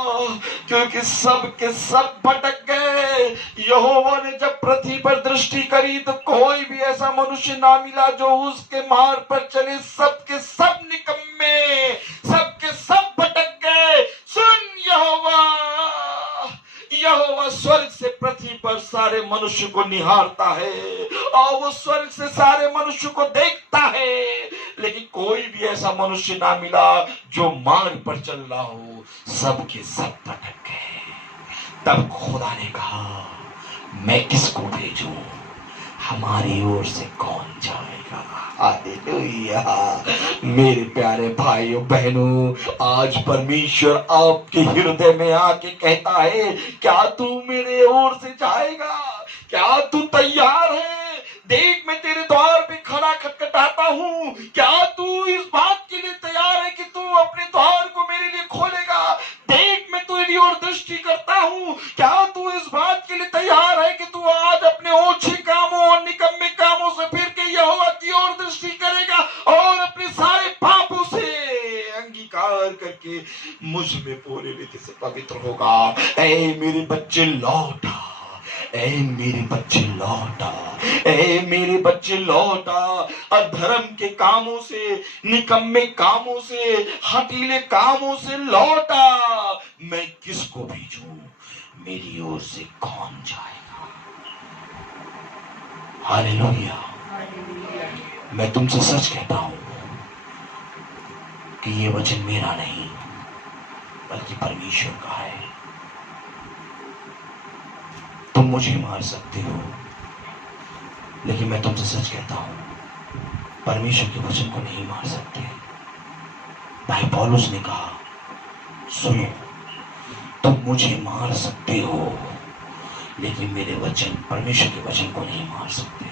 क्योंकि सब के सब भटक गए। यहोवा ने जब पृथ्वी पर दृष्टि करी तो कोई भी ऐसा मनुष्य ना मिला जो उसके मार्ग पर चले। सब के सब निकम्मे, सब के सब भटक गए। सुन यहोवा, यहोवा स्वर्ग से पृथ्वी पर सारे मनुष्य को निहारता है और वो स्वर्ग से सारे मनुष्य को देखता है, लेकिन कोई भी ऐसा मनुष्य ना मिला जो मार्ग पर चल रहा हो। सबके सब भटक गए। तब खुदा ने कहा, मैं किसको भेजूं, हमारी ओर से कौन जाएगा। हालेलुया। मेरे प्यारे भाइयों बहनों, आज परमेश्वर आपके हृदय में आके कहता है, क्या तू मेरे ओर से जाएगा? क्या तू तैयार है? देख, मैं तेरे द्वार पे खड़ा खटखटाता हूँ। क्या तू इस बात के लिए तैयार है कि तू अपने द्वार को मेरे लिए खोलेगा? देख, मैं तेरी ओर दृष्टि करता हूँ। क्या तू इस बात के लिए तैयार है कि तू आज अपने ओछे कामों और निकम्मे कामों से फिर के यहोवा की ओर दृष्टि करेगा और अपने सारे पापों से अंगीकार करके मुझ में पूरी रीति से पवित्र होगा। ऐ मेरे बच्चे लौटा, ऐ मेरे बच्चे लौटा, ऐ मेरे बच्चे लौटा। अधर्म के कामों से, निकम्मे कामों से, हठीले कामों से लौटा। मैं किसको भेजूं, मेरी ओर से कौन जाएगा। हालेलुया। मैं तुमसे सच कहता हूं कि ये वचन मेरा नहीं बल्कि परमेश्वर का है। तुम मुझे मार सकते हो, लेकिन मैं तुमसे सच कहता हूं, परमेश्वर के वचन को नहीं मार सकते। भाई पौलुस ने कहा, सुनो, तुम मुझे मार सकते हो, लेकिन मेरे वचन, परमेश्वर के वचन को नहीं मार सकते,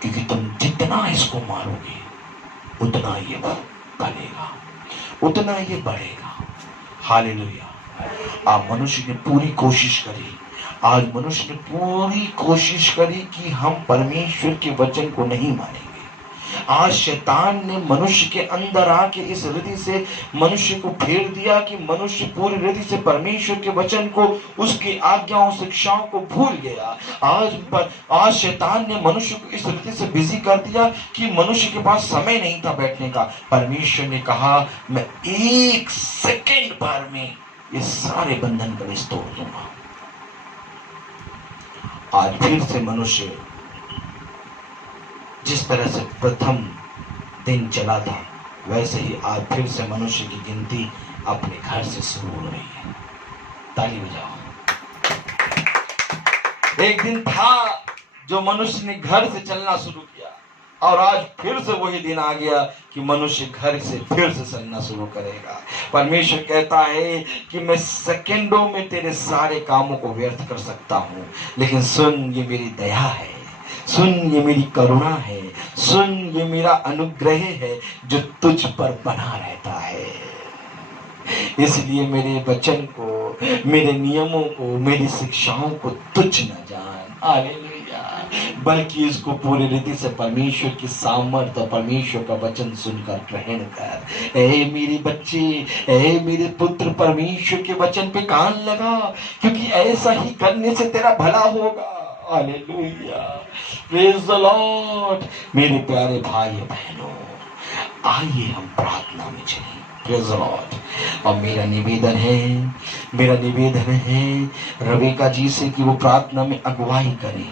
क्योंकि तुम जितना इसको मारोगे उतना ये फलेगा, उतना ये बढ़ेगा। हालेलुया। आप मनुष्य ने पूरी कोशिश करी, आज मनुष्य ने पूरी कोशिश करी कि हम परमेश्वर के वचन को नहीं मानेंगे। आज शैतान ने मनुष्य के अंदर आके इस रीति से मनुष्य को फेर दिया कि मनुष्य पूरी रीति से परमेश्वर के वचन को, उसकी आज्ञाओं, शिक्षाओं को भूल गया। आज शैतान ने मनुष्य को इस रीति से बिजी कर दिया कि मनुष्य के पास समय नहीं था बैठने का। परमेश्वर ने कहा, मैं 1 सेकंड भर में ये सारे बंधन कलेश तोड़ दूंगा। आज फिर से मनुष्य जिस तरह से प्रथम दिन चला था, वैसे ही आज फिर से मनुष्य की गिनती अपने घर से शुरू हो रही है। ताली बजाओ। एक दिन था जो मनुष्य ने घर से चलना शुरू किया। और आज फिर से वही दिन आ गया कि मनुष्य घर से फिर से चलना शुरू करेगा। परमेश्वर कहता है कि मैं सेकंडों में तेरे सारे कामों को व्यर्थ कर सकता हूँ, लेकिन सुन, ये मेरी दया है, सुन, ये मेरी करुणा है, सुन, ये मेरा अनुग्रह है जो तुझ पर बना रहता है। इसलिए मेरे वचन को, मेरे नियमों को, मेरी शिक्षाओं को तुच्छ न जान, हालेलुया, बल्कि इसको पूरी रीति से परमेश्वर की सामर्थ और परमेश्वर का वचन सुनकर ग्रहण कर। ऐ मेरे बच्चे, ऐ मेरे पुत्र, परमेश्वर के वचन पे कान लगा, क्योंकि ऐसा ही करने से तेरा भला होगा। Hallelujah, praise the lord. मेरे प्यारे भाई बहनों, आइए हम प्रार्थना में चलें। Praise the Lord. और मेरा निवेदन है रविका जी से कि वो प्रार्थना में अगुवाई करें।